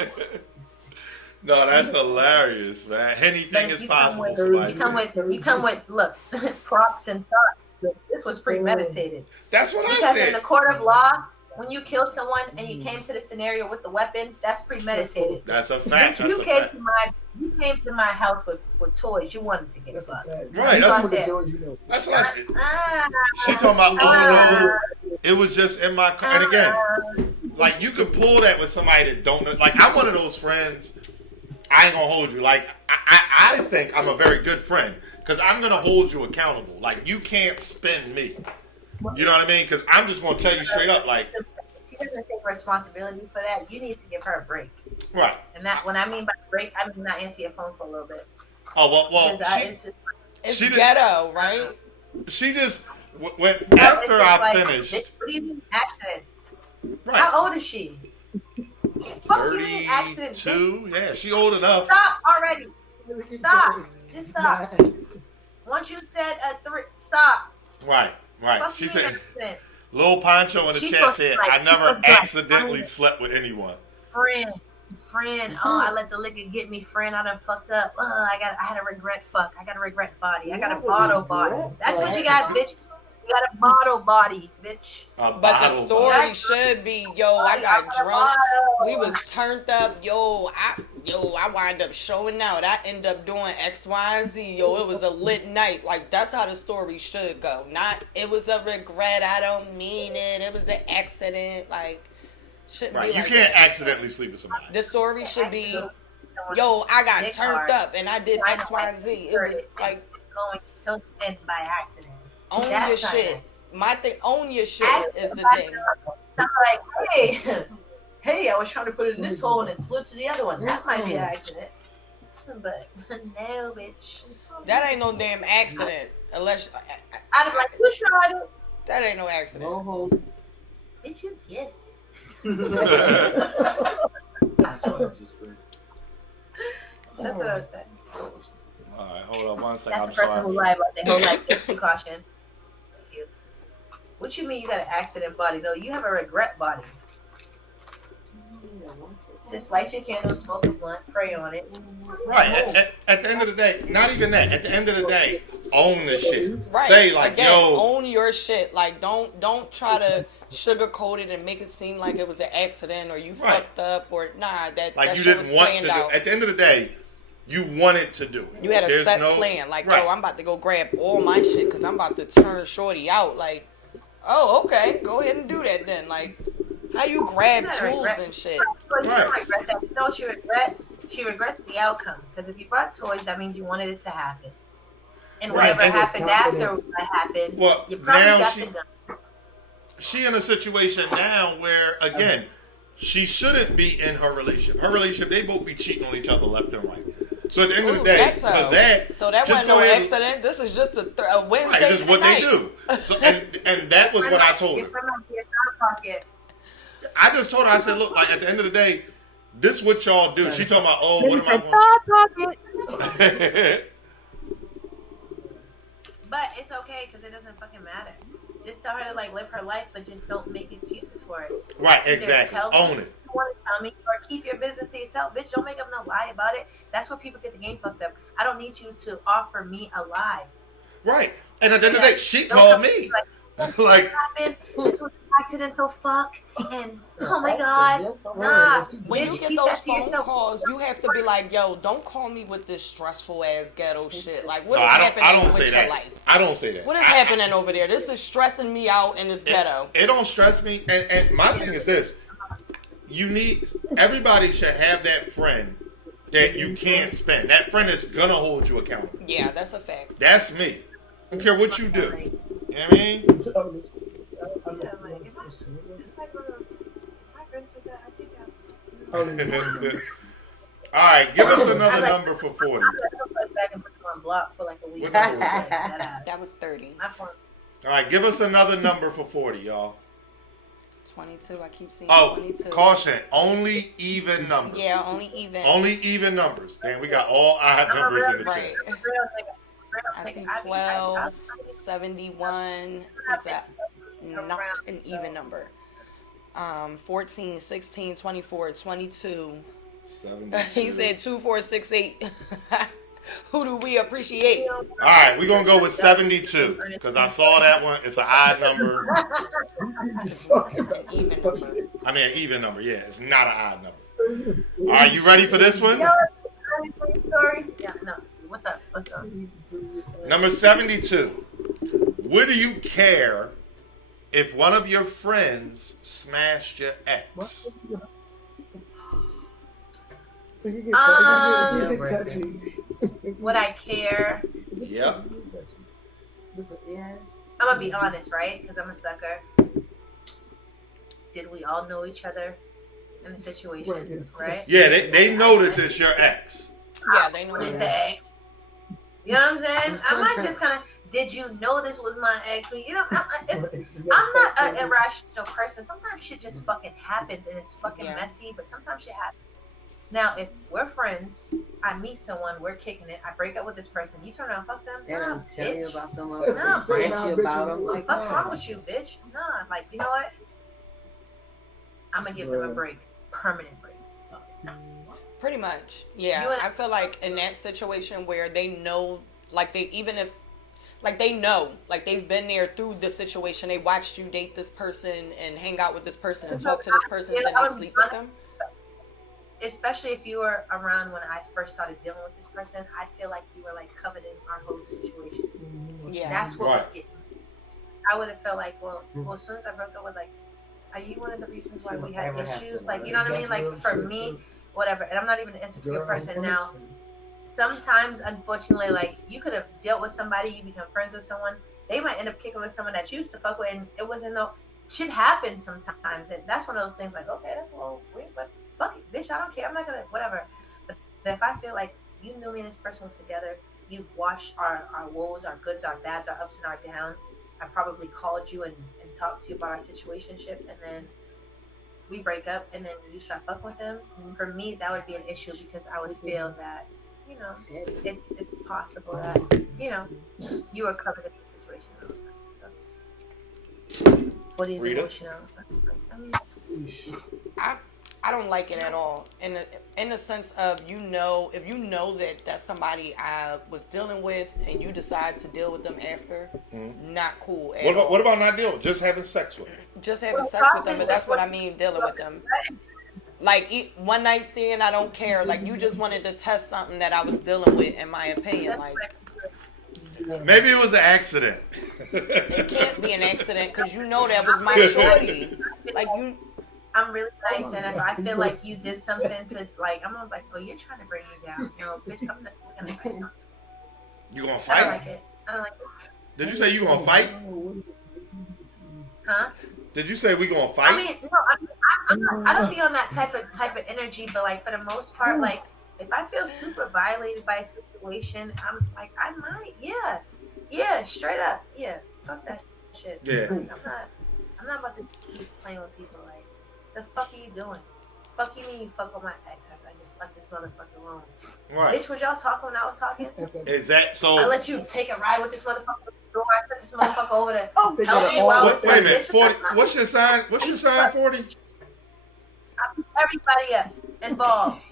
no, that's hilarious, man. Anything is possible. Somebody you come with look props and thoughts. This was premeditated. That's what I Because said. in the court of law, when you kill someone and you came to the scenario with the weapon, that's premeditated. That's a fact. Bitch, you came to my house with toys. You wanted to get fucked. Right. That's what I. She talking about. Oh no, it was just in my car. And again, like you could pull that with somebody that don't know. Like I'm one of those friends. I ain't gonna hold you. Like I think I'm a very good friend because I'm gonna hold you accountable. Like you can't spin me. You know what I mean? Because I'm just gonna tell you straight up. Like if she doesn't take responsibility for that, you need to give her a break. Right. And that when I mean by break, I mean not answer your phone for a little bit. Oh well. It's ghetto, right? She just went after I finished. What do you mean accident? Right. How old is she? Fuck you mean accident? 32. Yeah, she old enough. Stop already. Stop. Just stop. Once you said stop. Right. Fuck She you said. accident. Lil Poncho in the chat said, "I never accidentally slept with anyone." Friend. Oh, I let the liquor get me. Friend, I done fucked up. I had a regret fuck. I got a regret body. I got a bottle body. That's what you got, bitch. You got a bottle body, bitch. But the story should be, yo, I got drunk. We was turned up. I wind up showing out. I end up doing X, Y, and Z. Yo, it was a lit night. Like, that's how the story should go. Not, it was a regret. I don't mean it. It was an accident. Like, shouldn't be you like can't that. accidentally sleep with somebody. The story should be, yo, I got turned up and I did X, Y, and Z. It was like going to the end by accident. Own your shit. My thing, own your shit is the thing. I'm like, hey, I was trying to put it in this hole and it slid to the other one. That might be an accident. But no, bitch. That ain't no damn accident. Unless I'd be like, you tried it. That ain't no accident. Bitch, you guessed it. That's what I was saying. All right, hold on one second. That's the person who lied about the whole like precaution. Thank you. What you mean you got an accident body? No, you have a regret body. Sis, light your candle, smoke a blunt, pray on it. Right. At the end of the day, not even that. At the end of the day, own the shit. Right. Say like, again, yo, own your shit. Like, don't try to sugarcoat it and make it seem like it was an accident or you fucked up or like that you shit didn't was want planned to out. do. At the end of the day, you wanted to do it. You had a set plan. Like, yo, I'm about to go grab all my shit because I'm about to turn shorty out. Like, oh, okay, go ahead and do that then. Like, how you grab tools and shit? Well, you don't regret that. You know what she regret? She regrets the outcome. Because if you brought toys, that means you wanted it to happen. And whatever happened after what happened, well, you probably now got the gun. She in a situation now where, again, she shouldn't be in her relationship. Her relationship, they both be cheating on each other left and right. So at the end of the day, so that wasn't no accident. This is just a Wednesday This is what night. they do. So, and that was what I told her. I just told her, I said, look, like at the end of the day, this is what y'all do. She talking about, oh, what am I going But it's okay because it doesn't fucking matter. Just tell her to like live her life, but just don't make excuses for it. Right, exactly. Own it. You want to tell me, or keep your business to yourself, bitch. Don't make up no lie about it. That's where people get the game fucked up. I don't need you to offer me a lie. Right, and at the end of the day, she called me. Like, this was an accidental fuck, and oh my god, nah. When bitch, you get keep those that to phone yourself. calls, you have to be like, yo, don't call me with this stressful ass ghetto shit. Like, what is I happening don't with say your that. life? I don't say that. What is happening over there? This is stressing me out and it's ghetto. It don't stress me. And my thing is this. Everybody should have that friend that you can't spend. That friend that's going to hold you accountable. Yeah, that's a fact. That's me. I don't care what you do. You know what I mean? All right, give us another number for 40. That was 30. All right, give us another number for 40, y'all. 22. I keep seeing Oh, 22. caution. Only even numbers. Yeah, only even. Only even numbers. Damn, we got all odd numbers in the Right. chat. I see 12, 71. Is that not an even number? 14, 16, 24, 22. 72. He said 2468. Who do we appreciate? All right, we're going to go with 72 because I saw that one. It's an odd number. An even number. I mean, an even number. Yeah, it's not an odd number. All right, you ready for this one? Story? Yeah, no. What's up? What's up? Number 72. Would you care if one of your friends smashed your ex? Would I care? Yep. I'm gonna be honest, right? Because I'm a sucker. Did we all know each other in the situation, right? Yeah, they know that this your ex. Yeah, they know It's it. the ex. You know what I'm saying? I might just kind of. Did you know this was my ex? You know, I'm not an irrational person. Sometimes shit just fucking happens and it's fucking messy, but sometimes shit happens. Now, if we're friends, I meet someone, we're kicking it, I break up with this person, you turn around, fuck them. They Nah, don't tell you bitch. about them. Nah, Nah, you about them. Like, What's wrong with you, bitch? Nah, like, you know what? I'm gonna give them a break. Permanent break. Pretty much. Yeah. I feel like in that situation where they know, like they, even if, like they know, like they've been there through the situation, they watched you date this person and hang out with this person and talk to this person and then they sleep with them. Especially if you were around when I first started dealing with this person, I feel like you were like covered in our whole situation. Yeah. That's what Right. would get me. I would have felt like, well, as soon as I broke up with, like, are you one of the reasons why we had issues? Like, you know what I mean? Like, for me, whatever. And I'm not even an insecure person now. Sometimes, unfortunately, like, you could have dealt with somebody, you become friends with someone, they might end up kicking with someone that you used to fuck with, and it wasn't no, shit happens sometimes. And that's one of those things like, okay, that's a little weird, but fuck it, bitch, I don't care. I'm not gonna, whatever. But if I feel like you knew me and this person was together, you've watched our woes, our goods, our bads, our ups and our downs. I probably called you and talked to you about our situationship, and then we break up, and then you start fucking with them. For me, that would be an issue because I would feel that, you know, it's possible that, you know, you were covered in the situation. So, what is Rita? emotional? I mean, I don't like it at all. In the sense of, you know, if you know that that's somebody I was dealing with and you decide to deal with them after, not cool at all. What about not dealing? Just having sex with them? Just having sex with them, but that's what I mean, dealing with them. Like, one night stand, I don't care. Like, you just wanted to test something that I was dealing with, in my opinion. Like, maybe it was an accident. it can't be an accident because you know that was my shorty. Like, you... I'm really nice, and if I feel like you did something to, like, I'm like, oh, you're trying to bring me down. You know, bitch, I'm just gonna fight. You gonna I fight? don't like it. I don't like it. Did you say you gonna fight? Huh? Did you say we gonna fight? I mean, no, I'm not, I don't be on that type of energy, but like for the most part, like if I feel super violated by a situation, I'm like, I might, yeah, straight up, yeah, fuck that shit. Yeah. Like, I'm not about to keep playing with people. Like, the fuck are you doing? Fuck you mean you fuck with my ex after I just left this motherfucker alone? Right. Bitch, was y'all talking when I was talking? Is that so? I let you take a ride with this motherfucker to the door. I sent this motherfucker over to help me while I was Wait a like, minute, bitch, 40. What's your sign? What's your sign, 40? I beat everybody up involved.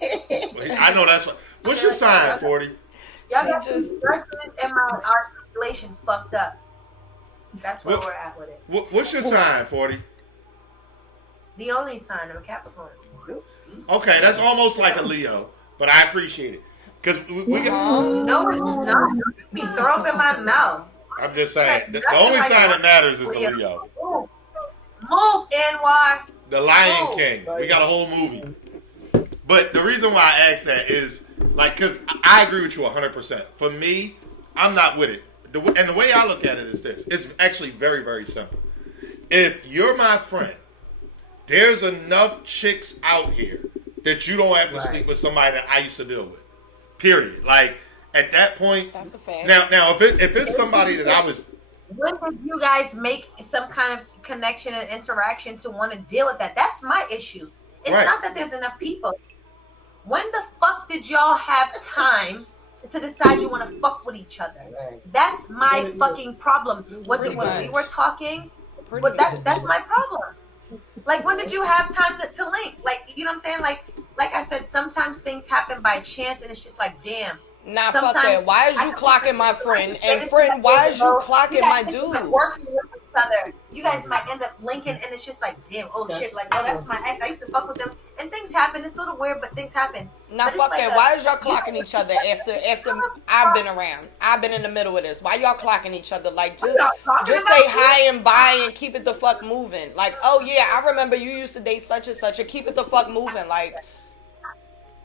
I know that's what. What's your sign, 40? Y'all got She just- just and my articulation fucked up. That's where we're at with it. What's your sign, 40? The only sign of a Capricorn. Okay, that's almost like a Leo, but I appreciate it because we got. No, it's not. You be throw up in my mouth. I'm just saying the only sign that matters is the Leo. Move, NY. The Lion King. We got a whole movie. But the reason why I asked that is, like, because I agree with you 100%. For me, I'm not with it. And the way I look at it is this. It's actually very, very simple. If you're my friend, there's enough chicks out here that you don't have to sleep with somebody that I used to deal with. Period. Like, at that point. That's a fact. Now, if it's somebody that I was when did you guys make some kind of connection and interaction to want to deal with that? That's my issue. It's Right. not that there's enough people. When the fuck did y'all have time to decide you want to fuck with each other? That's my fucking problem. Was it when we were talking? But that's my problem. Like, when did you have time to link? Like, you know what I'm saying? Like I said, sometimes things happen by chance, and it's just like, damn. Nah, Sometimes fuck that. Why is you clocking my friend? And friend, why is you clocking my dude? Working with each other, you guys might end up linking, and it's just like, damn, oh shit, like, oh, that's my ex. I used to fuck with them, and things happen. It's a little weird, but things happen. Nah, But it's fuck like that. Why is y'all clocking each other after I've been around? I've been in the middle of this. Why y'all clocking each other? Like, just say hi and bye and keep it the fuck moving. Like, oh yeah, I remember you used to date such and such, and keep it the fuck moving. Like,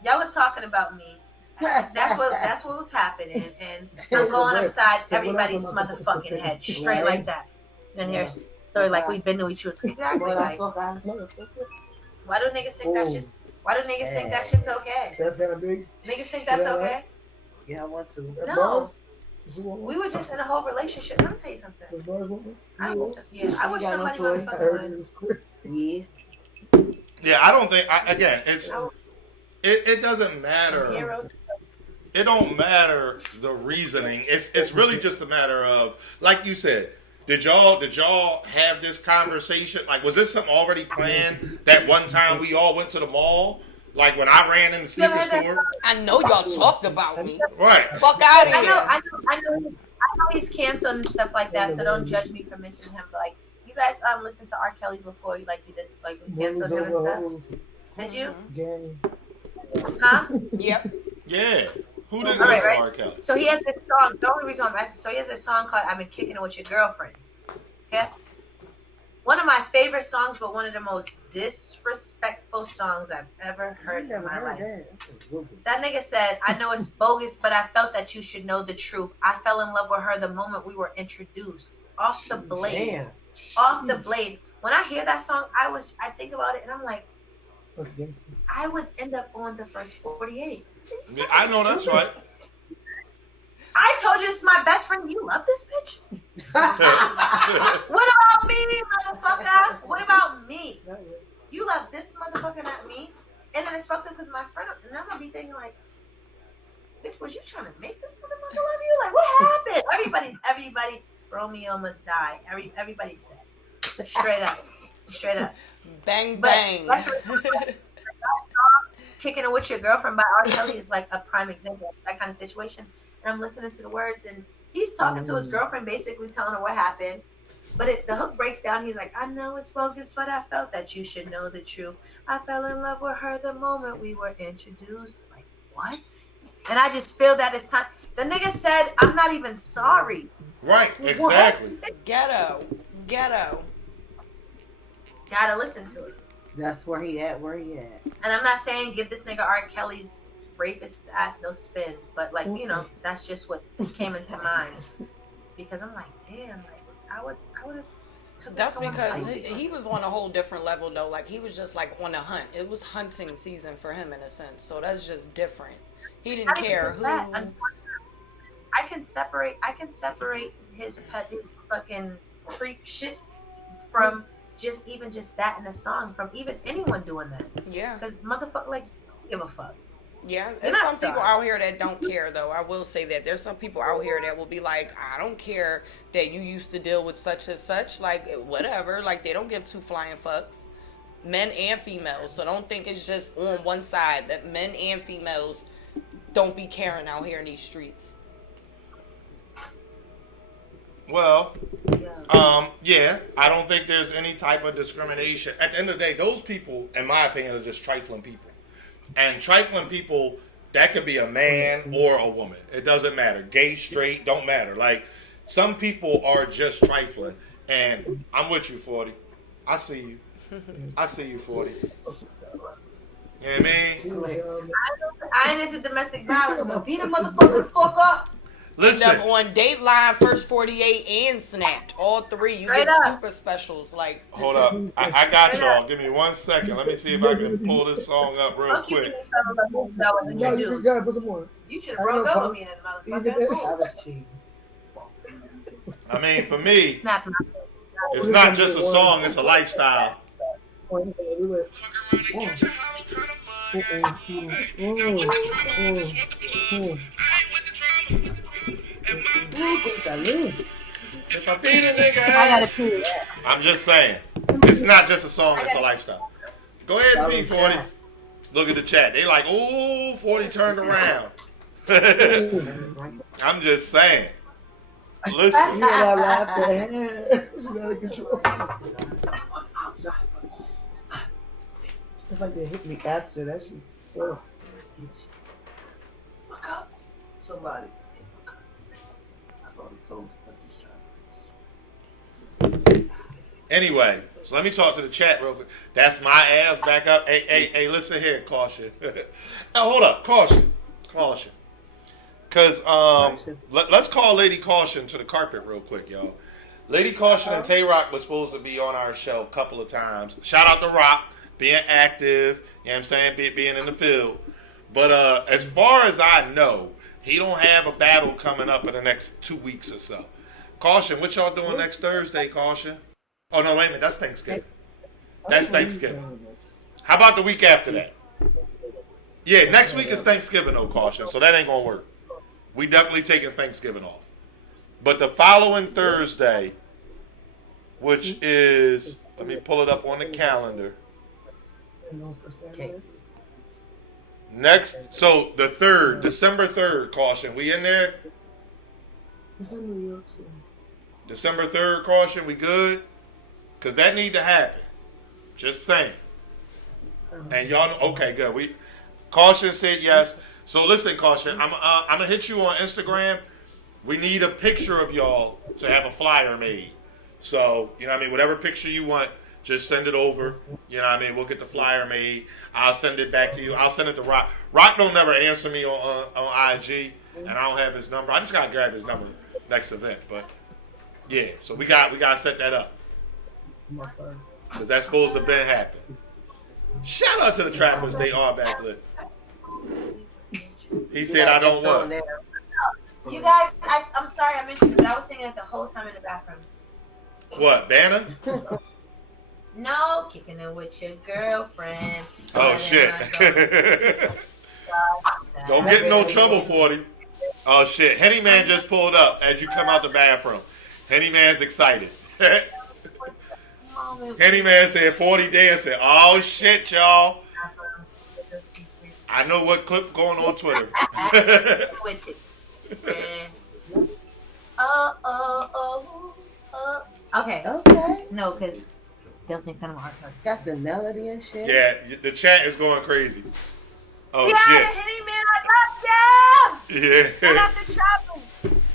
y'all are talking about me. That's what was happening, and I'm going upside everybody's motherfucking head, straight like that. And here's story like we've been to each other. Exactly. Like, why do niggas think that shit? Why do niggas think that shit's okay? That's kind of big. Niggas think that's okay? Yeah, I want to. No. We were just in a whole relationship. Let me tell you something. I wish somebody was fucking. Yes. Yeah, I don't think. Again, it doesn't matter. It don't matter the reasoning. It's really just a matter of, like you said, did y'all have this conversation? Like, was this something already planned? That one time we all went to the mall, like when I ran in the sneaker store. I know y'all talked about me. Right. Fuck out of here. I know he's canceled and stuff like that. So don't judge me for mentioning him. But like, you guys listened to R. Kelly before, you did like we canceled him and stuff. Did you? Huh? Yep. Yeah. Who didn't listen to R. Kelly? So he has this song. The only reason I'm asking, so he has this song called "I've Been Kicking It With Your Girlfriend." Okay. One of my favorite songs, but one of the most disrespectful songs I've ever heard in my life. That nigga said, "I know it's bogus, but I felt that you should know the truth. I fell in love with her the moment we were introduced." Off the blade. Damn. Off the blade. When I hear that song, I think about it and I'm like, I would end up on the first 48. I know that's right. I told you it's my best friend. You love this bitch? What about me, motherfucker? What about me? You love this motherfucker, not me? And then it's fucked up because my friend, and I'm gonna be thinking like, bitch, was you trying to make this motherfucker love you? Like, what happened? Everybody, Romeo must die. Everybody's dead. Straight up. Bang, bang. Kicking It With Your Girlfriend by R. Kelly is like a prime example of that kind of situation. And I'm listening to the words, and he's talking to his girlfriend, basically telling her what happened. But the hook breaks down. He's like, I know it's bogus, but I felt that you should know the truth. I fell in love with her the moment we were introduced. Like, what? And I just feel that it's time. The nigga said, I'm not even sorry. Right, exactly. What? Ghetto. Gotta listen to it. That's where he at. And I'm not saying give this nigga R. Kelly's rapist ass no spins, but like, you know, that's just what came into mind. Because I'm like, damn, like I would have. That's because he was on a whole different level though. Like he was just like on a hunt. It was hunting season for him in a sense. So that's just different. He didn't care who. I can separate his fucking freak shit from just that in a song, from even anyone doing that. Yeah. Because motherfucker, like, give a fuck. Yeah, there's some people out here that don't care though. I will say that there's some people out here that will be like, I don't care that you used to deal with such and such, like whatever. Like they don't give two flying fucks, men and females. So don't think it's just on one side. That men and females don't be caring out here in these streets. Well, yeah, I don't think there's any type of discrimination. At the end of the day, those people, in my opinion, are just trifling people. And trifling people, that could be a man or a woman. It doesn't matter. Gay, straight, don't matter. Like, some people are just trifling. And I'm with you, 40. I see you. I see you, 40. You know what I mean? I ain't into domestic violence, but beat a motherfucker the fuck up. Listen. On Dateline, First 48, and Snapped. All three. You get super specials. Like, hold up. I got y'all. Give me 1 second. Let me see if I can pull this song up real quick. You gotta put some more. You should have broke up with me, that motherfucker. I mean, for me, Snap my it's not just a song; it's a lifestyle. If I beat a nigga I gotta ass, pee. I'm just saying, it's not just a song; it's a lifestyle. Go ahead and pee, 40. Look at the chat. They like, ooh, 40 turned around. I'm just saying. Listen. I laughed at her. She's out of control. It's like they hit me after that. She's look up. Somebody. That's all he told me. Anyway, so let me talk to the chat real quick. That's my ass back up. Hey, listen here, Caution. Oh, hold up, Caution. Because let's call Lady Caution to the carpet real quick, y'all. Lady Caution and Tay-Rock was supposed to be on our show a couple of times. Shout out to Rock, being active, you know what I'm saying, being in the field. But as far as I know, he don't have a battle coming up in the next 2 weeks or so. Caution, what y'all doing next Thursday, Caution? Oh, no, wait a minute. That's Thanksgiving. That's Thanksgiving. How about the week after that? Yeah, next week is Thanksgiving, no Caution, so that ain't going to work. We definitely taking Thanksgiving off. But the following Thursday, which is, let me pull it up on the calendar. Next, so the 3rd, December 3rd, Caution. We in there? It's in New York City. December 3rd, Caution, we good? Because that need to happen. Just saying. And y'all know, okay, good. Caution said yes. So listen, Caution, I'm going to hit you on Instagram. We need a picture of y'all to have a flyer made. So, you know what I mean? Whatever picture you want, just send it over. You know what I mean? We'll get the flyer made. I'll send it back to you. I'll send it to Rock. Rock don't never answer me on IG, and I don't have his number. I just got to grab his number next event. But, yeah, so we got to set that up. Because that's supposed to have been happen. Shout out to the trappers. They are backlit. He said I don't want. You guys, I'm sorry I mentioned it, but I was singing it the whole time in the bathroom. What, Banner? No, kicking it with your girlfriend. Oh, shit. Don't get in no trouble, 40. Oh, shit. Henny Man just pulled up as you come out the bathroom. Henny Man's excited. Henny Man said 40 dancing. Oh, shit, y'all. I know what clip going on Twitter. Okay. Okay. No, because they'll think that I'm hard. Got the melody and shit. Yeah, the chat is going crazy. Oh, yeah, shit. Henny Man, I got them. Yeah. I got the trappers.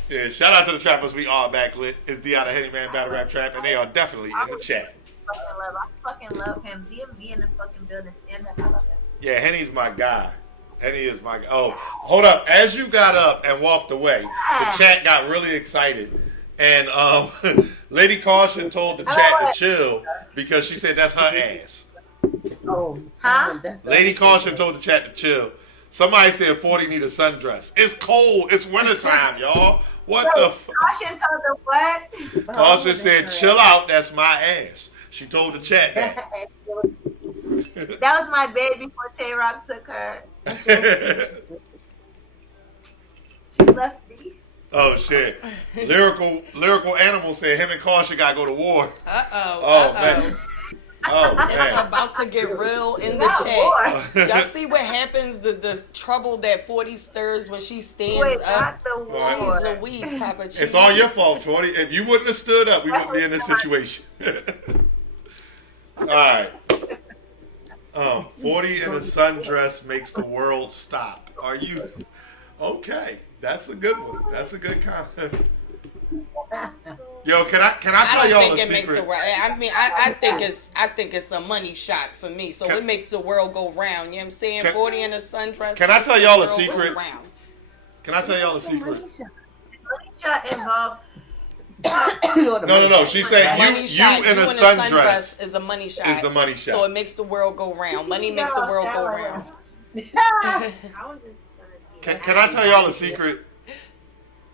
Yeah, shout out to the trappers. We are backlit. It's D out of Henny Man Battle Rap Trap, and they are definitely in the chat. I fucking love him. DMV in the fucking building. Stand up. I love him. Yeah, Henny's my guy. Henny is my guy. Oh, hold up. As you got up and walked away, the chat got really excited. And Lady Caution told the chat to chill because she said that's her ass. Oh, Huh? Lady Caution told the chat to chill. Somebody said 40 need a sundress. It's cold. It's wintertime, y'all. What the fuck? Caution told the what? Caution said, chill out. That's my ass. She told the chat that. That was my baby before Tay-Rock took her. She left me. Oh, shit. Lyrical Animal said him and Caution got to go to war. Uh-oh. Man. Oh, It's man. about to get real in the Not war. chat. Y'all see what happens, the trouble that 40 stirs when she stands Wait, up? not the war. Jeez Louise, Papa Cheese. It's all your fault, Shorty. If you wouldn't have stood up, we wouldn't be in this situation. All right. 40 in a sundress makes the world stop. Are you okay? That's a good one. That's a good comment. Yo, can I tell y'all a secret? I think it's a money shot for me. So it makes the world go round. You know what I'm saying? 40 in a sundress. Can I tell y'all a makes the world secret? go round. Can I tell y'all a secret? Money shot involved. No. She said you in a sundress is a money shot. is the money shot. So it makes the world go round. Money makes the world go round. I was just Can I tell y'all a secret?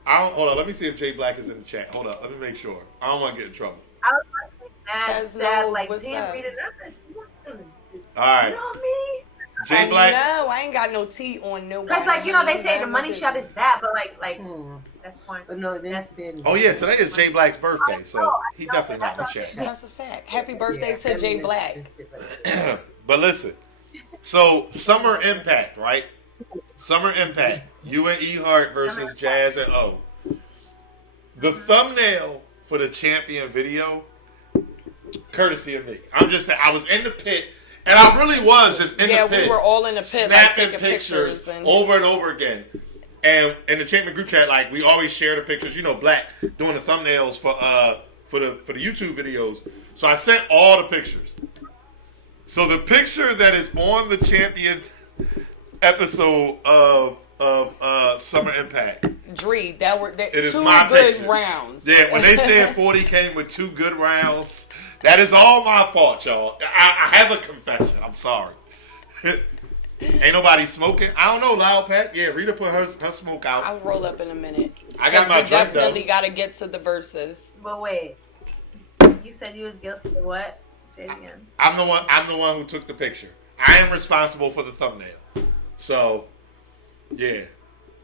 Hold on. Let me see if Jay Black is in the chat. Hold up. Let me make sure. I don't want to get in trouble. I was like, mad, Chesno, sad, like, what's damn, up? read nothing. All right. You know what I mean? Jay Black. No, I ain't got no tea on no. Because, like, you know, they say the money shot is that, but, like, that's fine. But no, That's Oh yeah, today is Jay Black's birthday, so he definitely not in the chat. That's a fact. Happy birthday to Jay Black. But listen, so Summer Impact, right? Summer Impact. You and E Hart versus Jazz and O. The thumbnail for the champion video, courtesy of me. I'm just saying, I was in the pit, and I really was just in the pit. Yeah, we were all in the pit, like, snapping taking pictures and over and over again. And in the champion group chat, like, we always share the pictures. You know, Black doing the thumbnails for the YouTube videos. So I sent all the pictures. So the picture that is on the champion episode of Summer Impact. Dree, it is two my good picture. rounds. Yeah, when they said 40 came with 2 good rounds, that is all my fault, y'all. I have a confession. I'm sorry. Ain't nobody smoking. I don't know, Loud Pack. Yeah, Rita put her smoke out. I'll roll up in a minute. I got my we drink, definitely though. got to get to the verses. But wait. You said you was guilty of what? Say it again. I'm the one who took the picture. I am responsible for the thumbnail. So, yeah,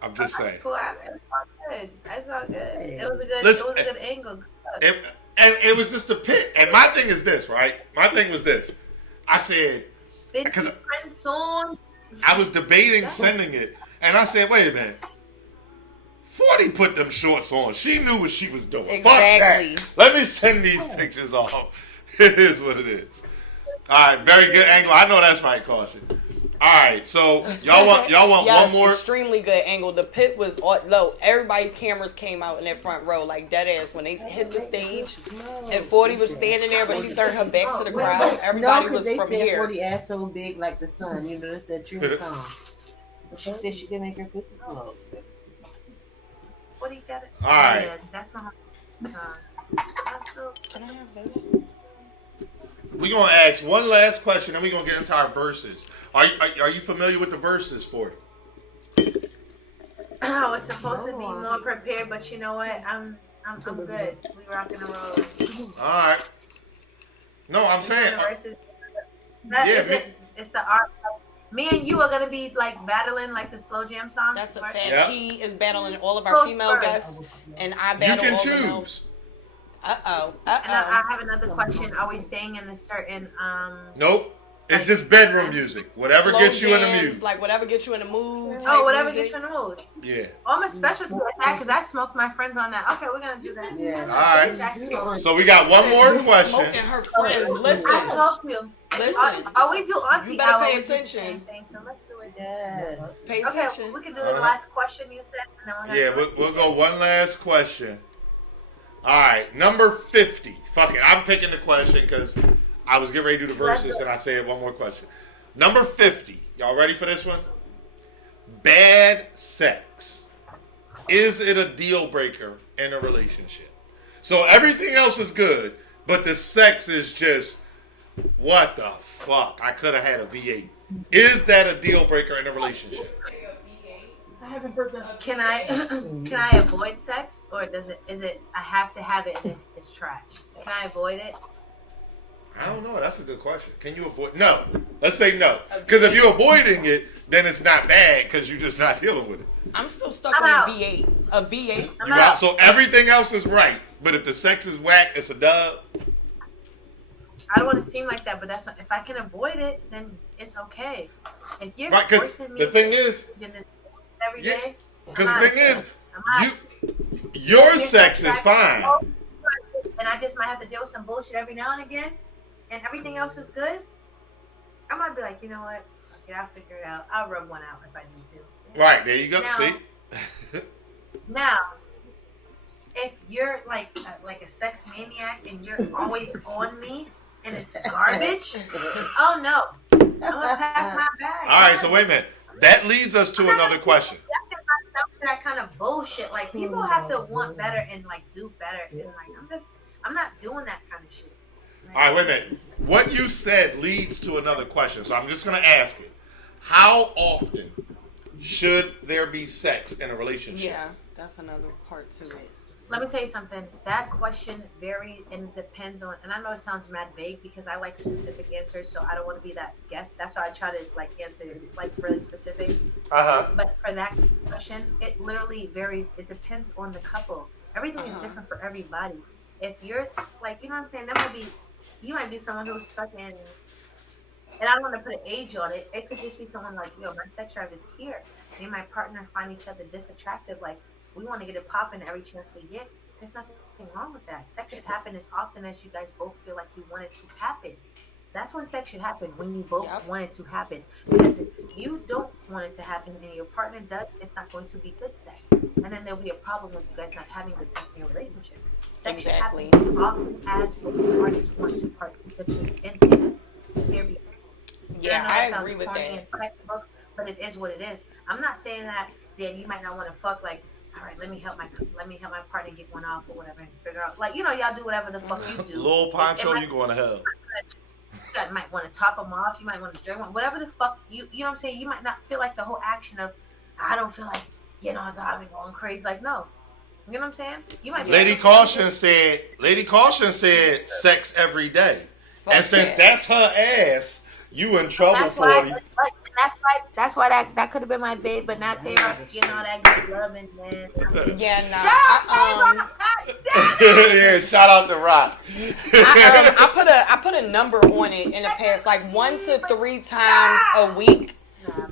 I'm just saying. Cool. It's all good. It's all good. It was a good. Listen, it was a good angle. And it was just a pit. And my thing is this, right? My thing was this. I said, because I was debating sending it, and I said, wait a minute. 40 put them shorts on. She knew what she was doing. Exactly. Fuck that. Let me send these pictures off. It is what it is. All right, very good angle. I know that's right, Caution. All right, so y'all want yes, one more? Extremely good angle. The pit was low. Everybody's cameras came out in their front row, like dead ass when they hit the stage. And 40 was standing there, but she turned her back to the crowd. Everybody was they from said here. 40 ass so big like the sun. You know, that's that true song. But she said she can make her pussy float. What do you got? All right. Yeah, that's my. Can I have this? We're going to ask one last question, and we're going to get into our verses. Are you familiar with the verses, 40? I was supposed to be more prepared, but you know what? I'm good. We rocking and rolling. All right. No, I'm saying. It's the art. Me and you are gonna be like battling like the slow jam song. That's a fact. Yep. He is battling all of our female guests, and I You battle can all the choose. male. And I have another question. Are we staying in a certain Nope. It's just bedroom music. Whatever Slow gets you in the jams, mood. like whatever gets you in the mood. whatever music. gets you in the mood? Yeah. Oh, I'm a specialty at that because I smoked my friends on that. Okay, we're gonna do that. Yeah. All right. Bitch, I smoked. So we got one more question. Smoking her friends. I Listen, smoked you. listen. We do auntie You better hour, pay we do the attention. same thing, so let's do it. Yeah. Pay Okay, attention. we can do the last question you said, and then we're gonna Yeah, we'll go one last question. All right, number 50. Fuck it, I'm picking the question because I was getting ready to do the verses, and I said one more question. Number 50. Y'all ready for this one? Bad sex. Is it a deal breaker in a relationship? So everything else is good, but the sex is just, what the fuck? I could have had a V8. Is that a deal breaker in a relationship? Can I avoid sex, or is it I have to have it and it's trash? Can I avoid it? I don't know. That's a good question. Can you avoid? No. Let's say no. Because if you're avoiding it, then it's not bad because you're just not dealing with it. I'm still stuck I'm on out. a V8. A V8. I'm You out. out? So everything else is right. But if the sex is whack, it's a dub. I don't want to seem like that, but that's what, if I can avoid it, then it's okay. If you're Right? Because forcing me the thing is, to do this every Yeah, day, because I'm the out. thing is, I'm out. your If sex is I- fine. and I just might have to deal with some bullshit every now and again, and everything else is good, I might be like, you know what? Okay, I'll figure it out. I'll rub one out if I need to. Right, there you go. Now- See? Now, if you're like a sex maniac and you're always on me and it's garbage, oh no, I'm gonna pass my bag. All right, so wait a minute. That leads us to another question. That kind of bullshit. Like people have to want better and like do better. And like I'm not doing that kind of shit. All right, wait a minute. What you said leads to another question, so I'm just going to ask it. How often should there be sex in a relationship? Yeah, That's another part to it. Let me tell you something. That question varies and depends on. And I know it sounds mad vague because I like specific answers, so I don't want to be that guest. That's why I try to like answer like really specific. Uh-huh. But for that question, it literally varies. It depends on the couple. Everything is different for everybody. If you're like, you know what I'm saying, that might be, you might be someone who's fucking, and I don't want to put an age on it. It could just be someone like, yo, my sex drive is here. Me and my partner find each other this attractive. Like, we want to get it popping every chance we get. There's nothing wrong with that. Sex should happen as often as you guys both feel like you want it to happen. That's when sex should happen, when you both want it to happen. Because if you don't want it to happen and your partner does, it's not going to be good sex. And then there'll be a problem with you guys not having good sex in your relationship. Sex should happen as often as both parties want to participate in things. Period. Yeah, I agree with that. And but it is what it is. I'm not saying that, Dan, you might not want to fuck like, all right, let me help my partner get one off or whatever and figure out, like, you know, y'all do whatever the fuck you do. Lil Poncho, you going to hell. You might want to top them off. You might want to drink one. Whatever the fuck you know what I'm saying. You might not feel like the whole action of, I don't feel like getting on top and going crazy. Like, no, you know what I'm saying. You might. Lady Caution said sex every day, and since that's her ass, you in trouble for it. That's why that could have been my babe, but not Taylor's getting all that good loving, man. Yeah, yeah, shout out to Rock. I put a number on it in the past, like 1 to 3 times a week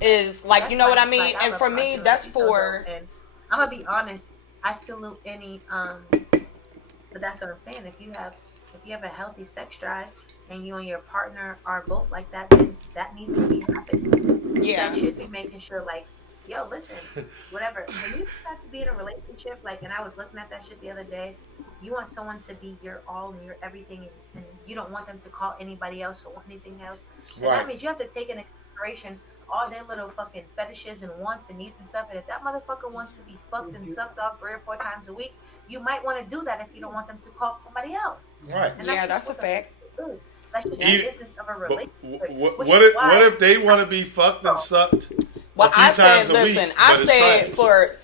is like, you know what I mean? And for me, that's for. And I'm gonna be honest. I salute any but that's what I'm saying. If you have a healthy sex drive and you and your partner are both like that, then that needs to be happening. Yeah. That should be making sure, like, yo, listen, whatever. When you have to be in a relationship, like, and I was looking at that shit the other day, you want someone to be your all and your everything, and you don't want them to call anybody else or anything else. And that means you have to take into consideration all their little fucking fetishes and wants and needs and stuff. And if that motherfucker wants to be fucked and sucked off 3 or 4 times a week, you might want to do that if you don't want them to call somebody else. Right. And that's a fact. That's just the business of a relationship. What if they want to be fucked and sucked? Well, I said, listen, I said for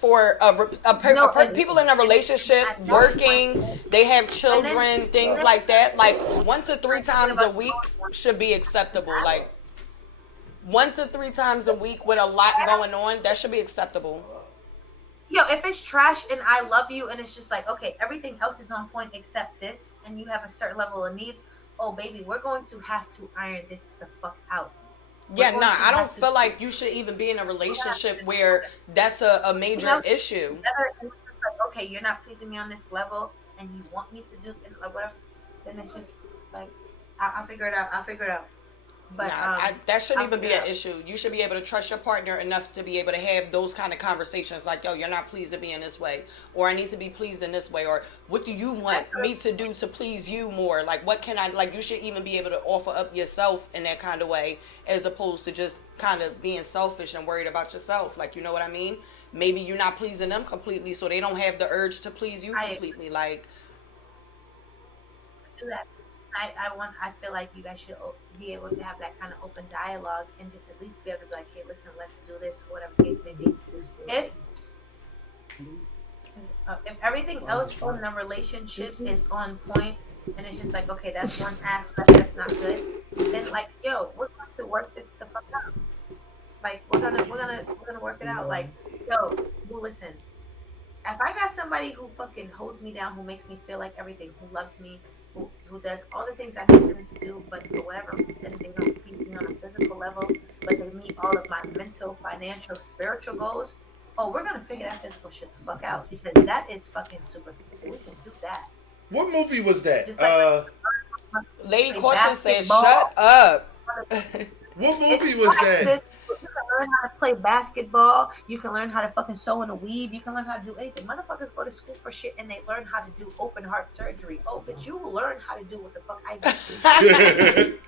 people in a relationship, working, they have children, things like that, like 1 to 3 times a week should be acceptable. Like 1 to 3 times a week with a lot going on, that should be acceptable. Yo, if it's trash and I love you and it's just like, okay, everything else is on point except this, and you have a certain level of needs, oh baby, we're going to have to iron this the fuck out. Yeah, I don't feel like you should even be in a relationship where that's a major issue. Like, okay, you're not pleasing me on this level and you want me to do like whatever, then it's just like, I'll figure it out. But that shouldn't even be an issue. You should be able to trust your partner enough to be able to have those kind of conversations like, yo, you're not pleasing me in this way, or I need to be pleased in this way, or what do you want me to do to please you more? Like, what can I, like, you should even be able to offer up yourself in that kind of way, as opposed to just kind of being selfish and worried about yourself. Like, you know what I mean? Maybe you're not pleasing them completely, so they don't have the urge to please you completely. Like, do that. I feel like you guys should be able to have that kind of open dialogue and just at least be able to be like, hey, listen, let's do this, or whatever case may be. If everything else in the relationship is on point and it's just like, okay, that's one aspect that's not good, then like, yo, we're going to work this the fuck out. Like, we're gonna work it out. Like, yo, well, listen, if I got somebody who fucking holds me down, who makes me feel like everything, who loves me, who does all the things I need them to do, but for whatever reason they don't feed me on a physical level, but they meet all of my mental, financial, spiritual goals, oh, we're gonna figure that physical shit the fuck out, because that is fucking super. We can do that. What movie was that? Lady Caution said, "Shut up." What movie was that? You can learn how to play basketball. You can learn how to fucking sew in a weave. You can learn how to do anything. Motherfuckers go to school for shit and they learn how to do open heart surgery. Oh, but you will learn how to do what the fuck I do.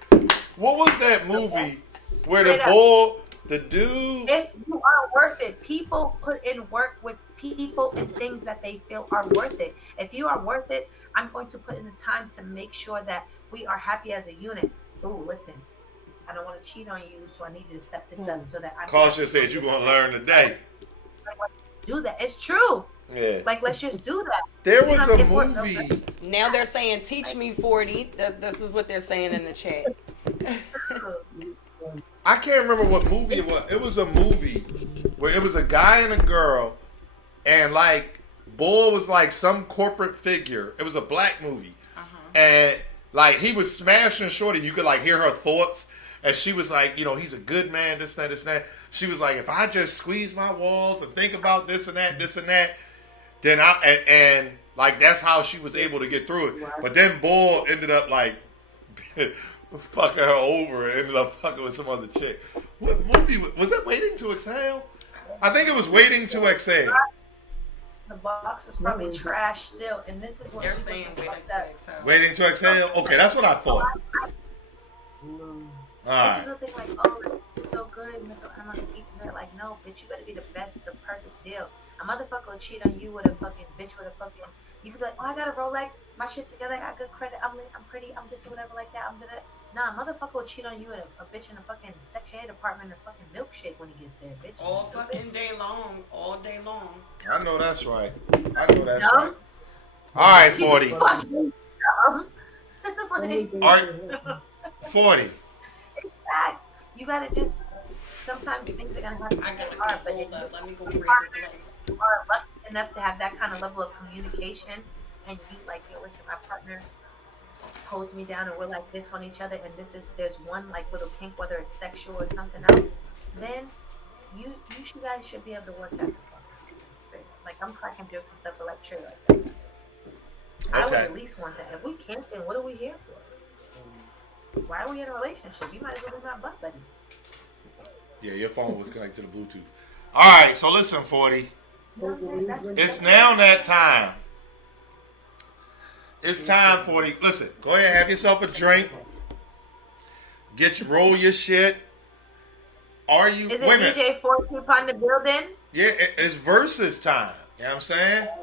What was that movie where the dude? If you are worth it, people put in work with people and things that they feel are worth it. If you are worth it, I'm going to put in the time to make sure that we are happy as a unit. Ooh, listen. I don't want to cheat on you, so I need you to set this up so that I Caution said you're gonna learn today. Do that. It's true. Yeah. Like, let's just do that. There You was know, a if we're- movie. Now they're saying, teach me 40. This is what they're saying in the chat. I can't remember what movie it was. It was a movie where it was a guy and a girl, and like Bull was like some corporate figure. It was a black movie, and like he was smashing Shorty. You could like hear her thoughts, and she was like, you know, he's a good man. This, that, this, and that. She was like, if I just squeeze my walls and think about this and that, then and like that's how she was able to get through it. But then Bull ended up like fucking her over and ended up fucking with some other chick. What movie was that? Waiting to Exhale? I think it was Waiting to Exhale. The box is probably trash still, and this is what They're people saying think waiting about to that. exhale. Waiting to Exhale? Okay, that's what I thought. This Alright. is the thing, like, oh, it's so good, and so I'm gonna keep it. Like, no, bitch, you gotta be the best, the perfect deal. A motherfucker will cheat on you with a fucking bitch with a fucking. You could be like, oh, I got a Rolex, my shit together, I got good credit, I'm lit, I'm pretty, I'm this or whatever like that. I'm gonna. Nah, a motherfucker will cheat on you with a bitch in a fucking Section 8 apartment and a fucking milkshake when he gets there, bitch. All fucking day long. All day long. I know that's right. I know that's Dumb. right. Alright, 40. Fucking dumb. Like, Alright, 40. facts. You gotta just. Sometimes things are gonna happen. I gotta hard, but hold if up. you Let me go break the are lucky enough to have that kind of level of communication, and you like, yo, listen, my partner holds me down, and we're like this on each other, and there's one like little kink, whether it's sexual or something else, then you guys should be able to work that. Like, I'm cracking jokes and stuff, but like, sure, like that. I would Okay. at least want that. If we can't, then what are we here for? Why are we in a relationship? You might as well be my butt buddy. Yeah, your phone was connected to Bluetooth. Alright, so listen, 40. It's now that time. It's time, 40. Listen, go ahead, have yourself a drink. Roll your shit. Are you Is it women? DJ 4 keep on the building? Yeah, it's versus time. You know what I'm saying?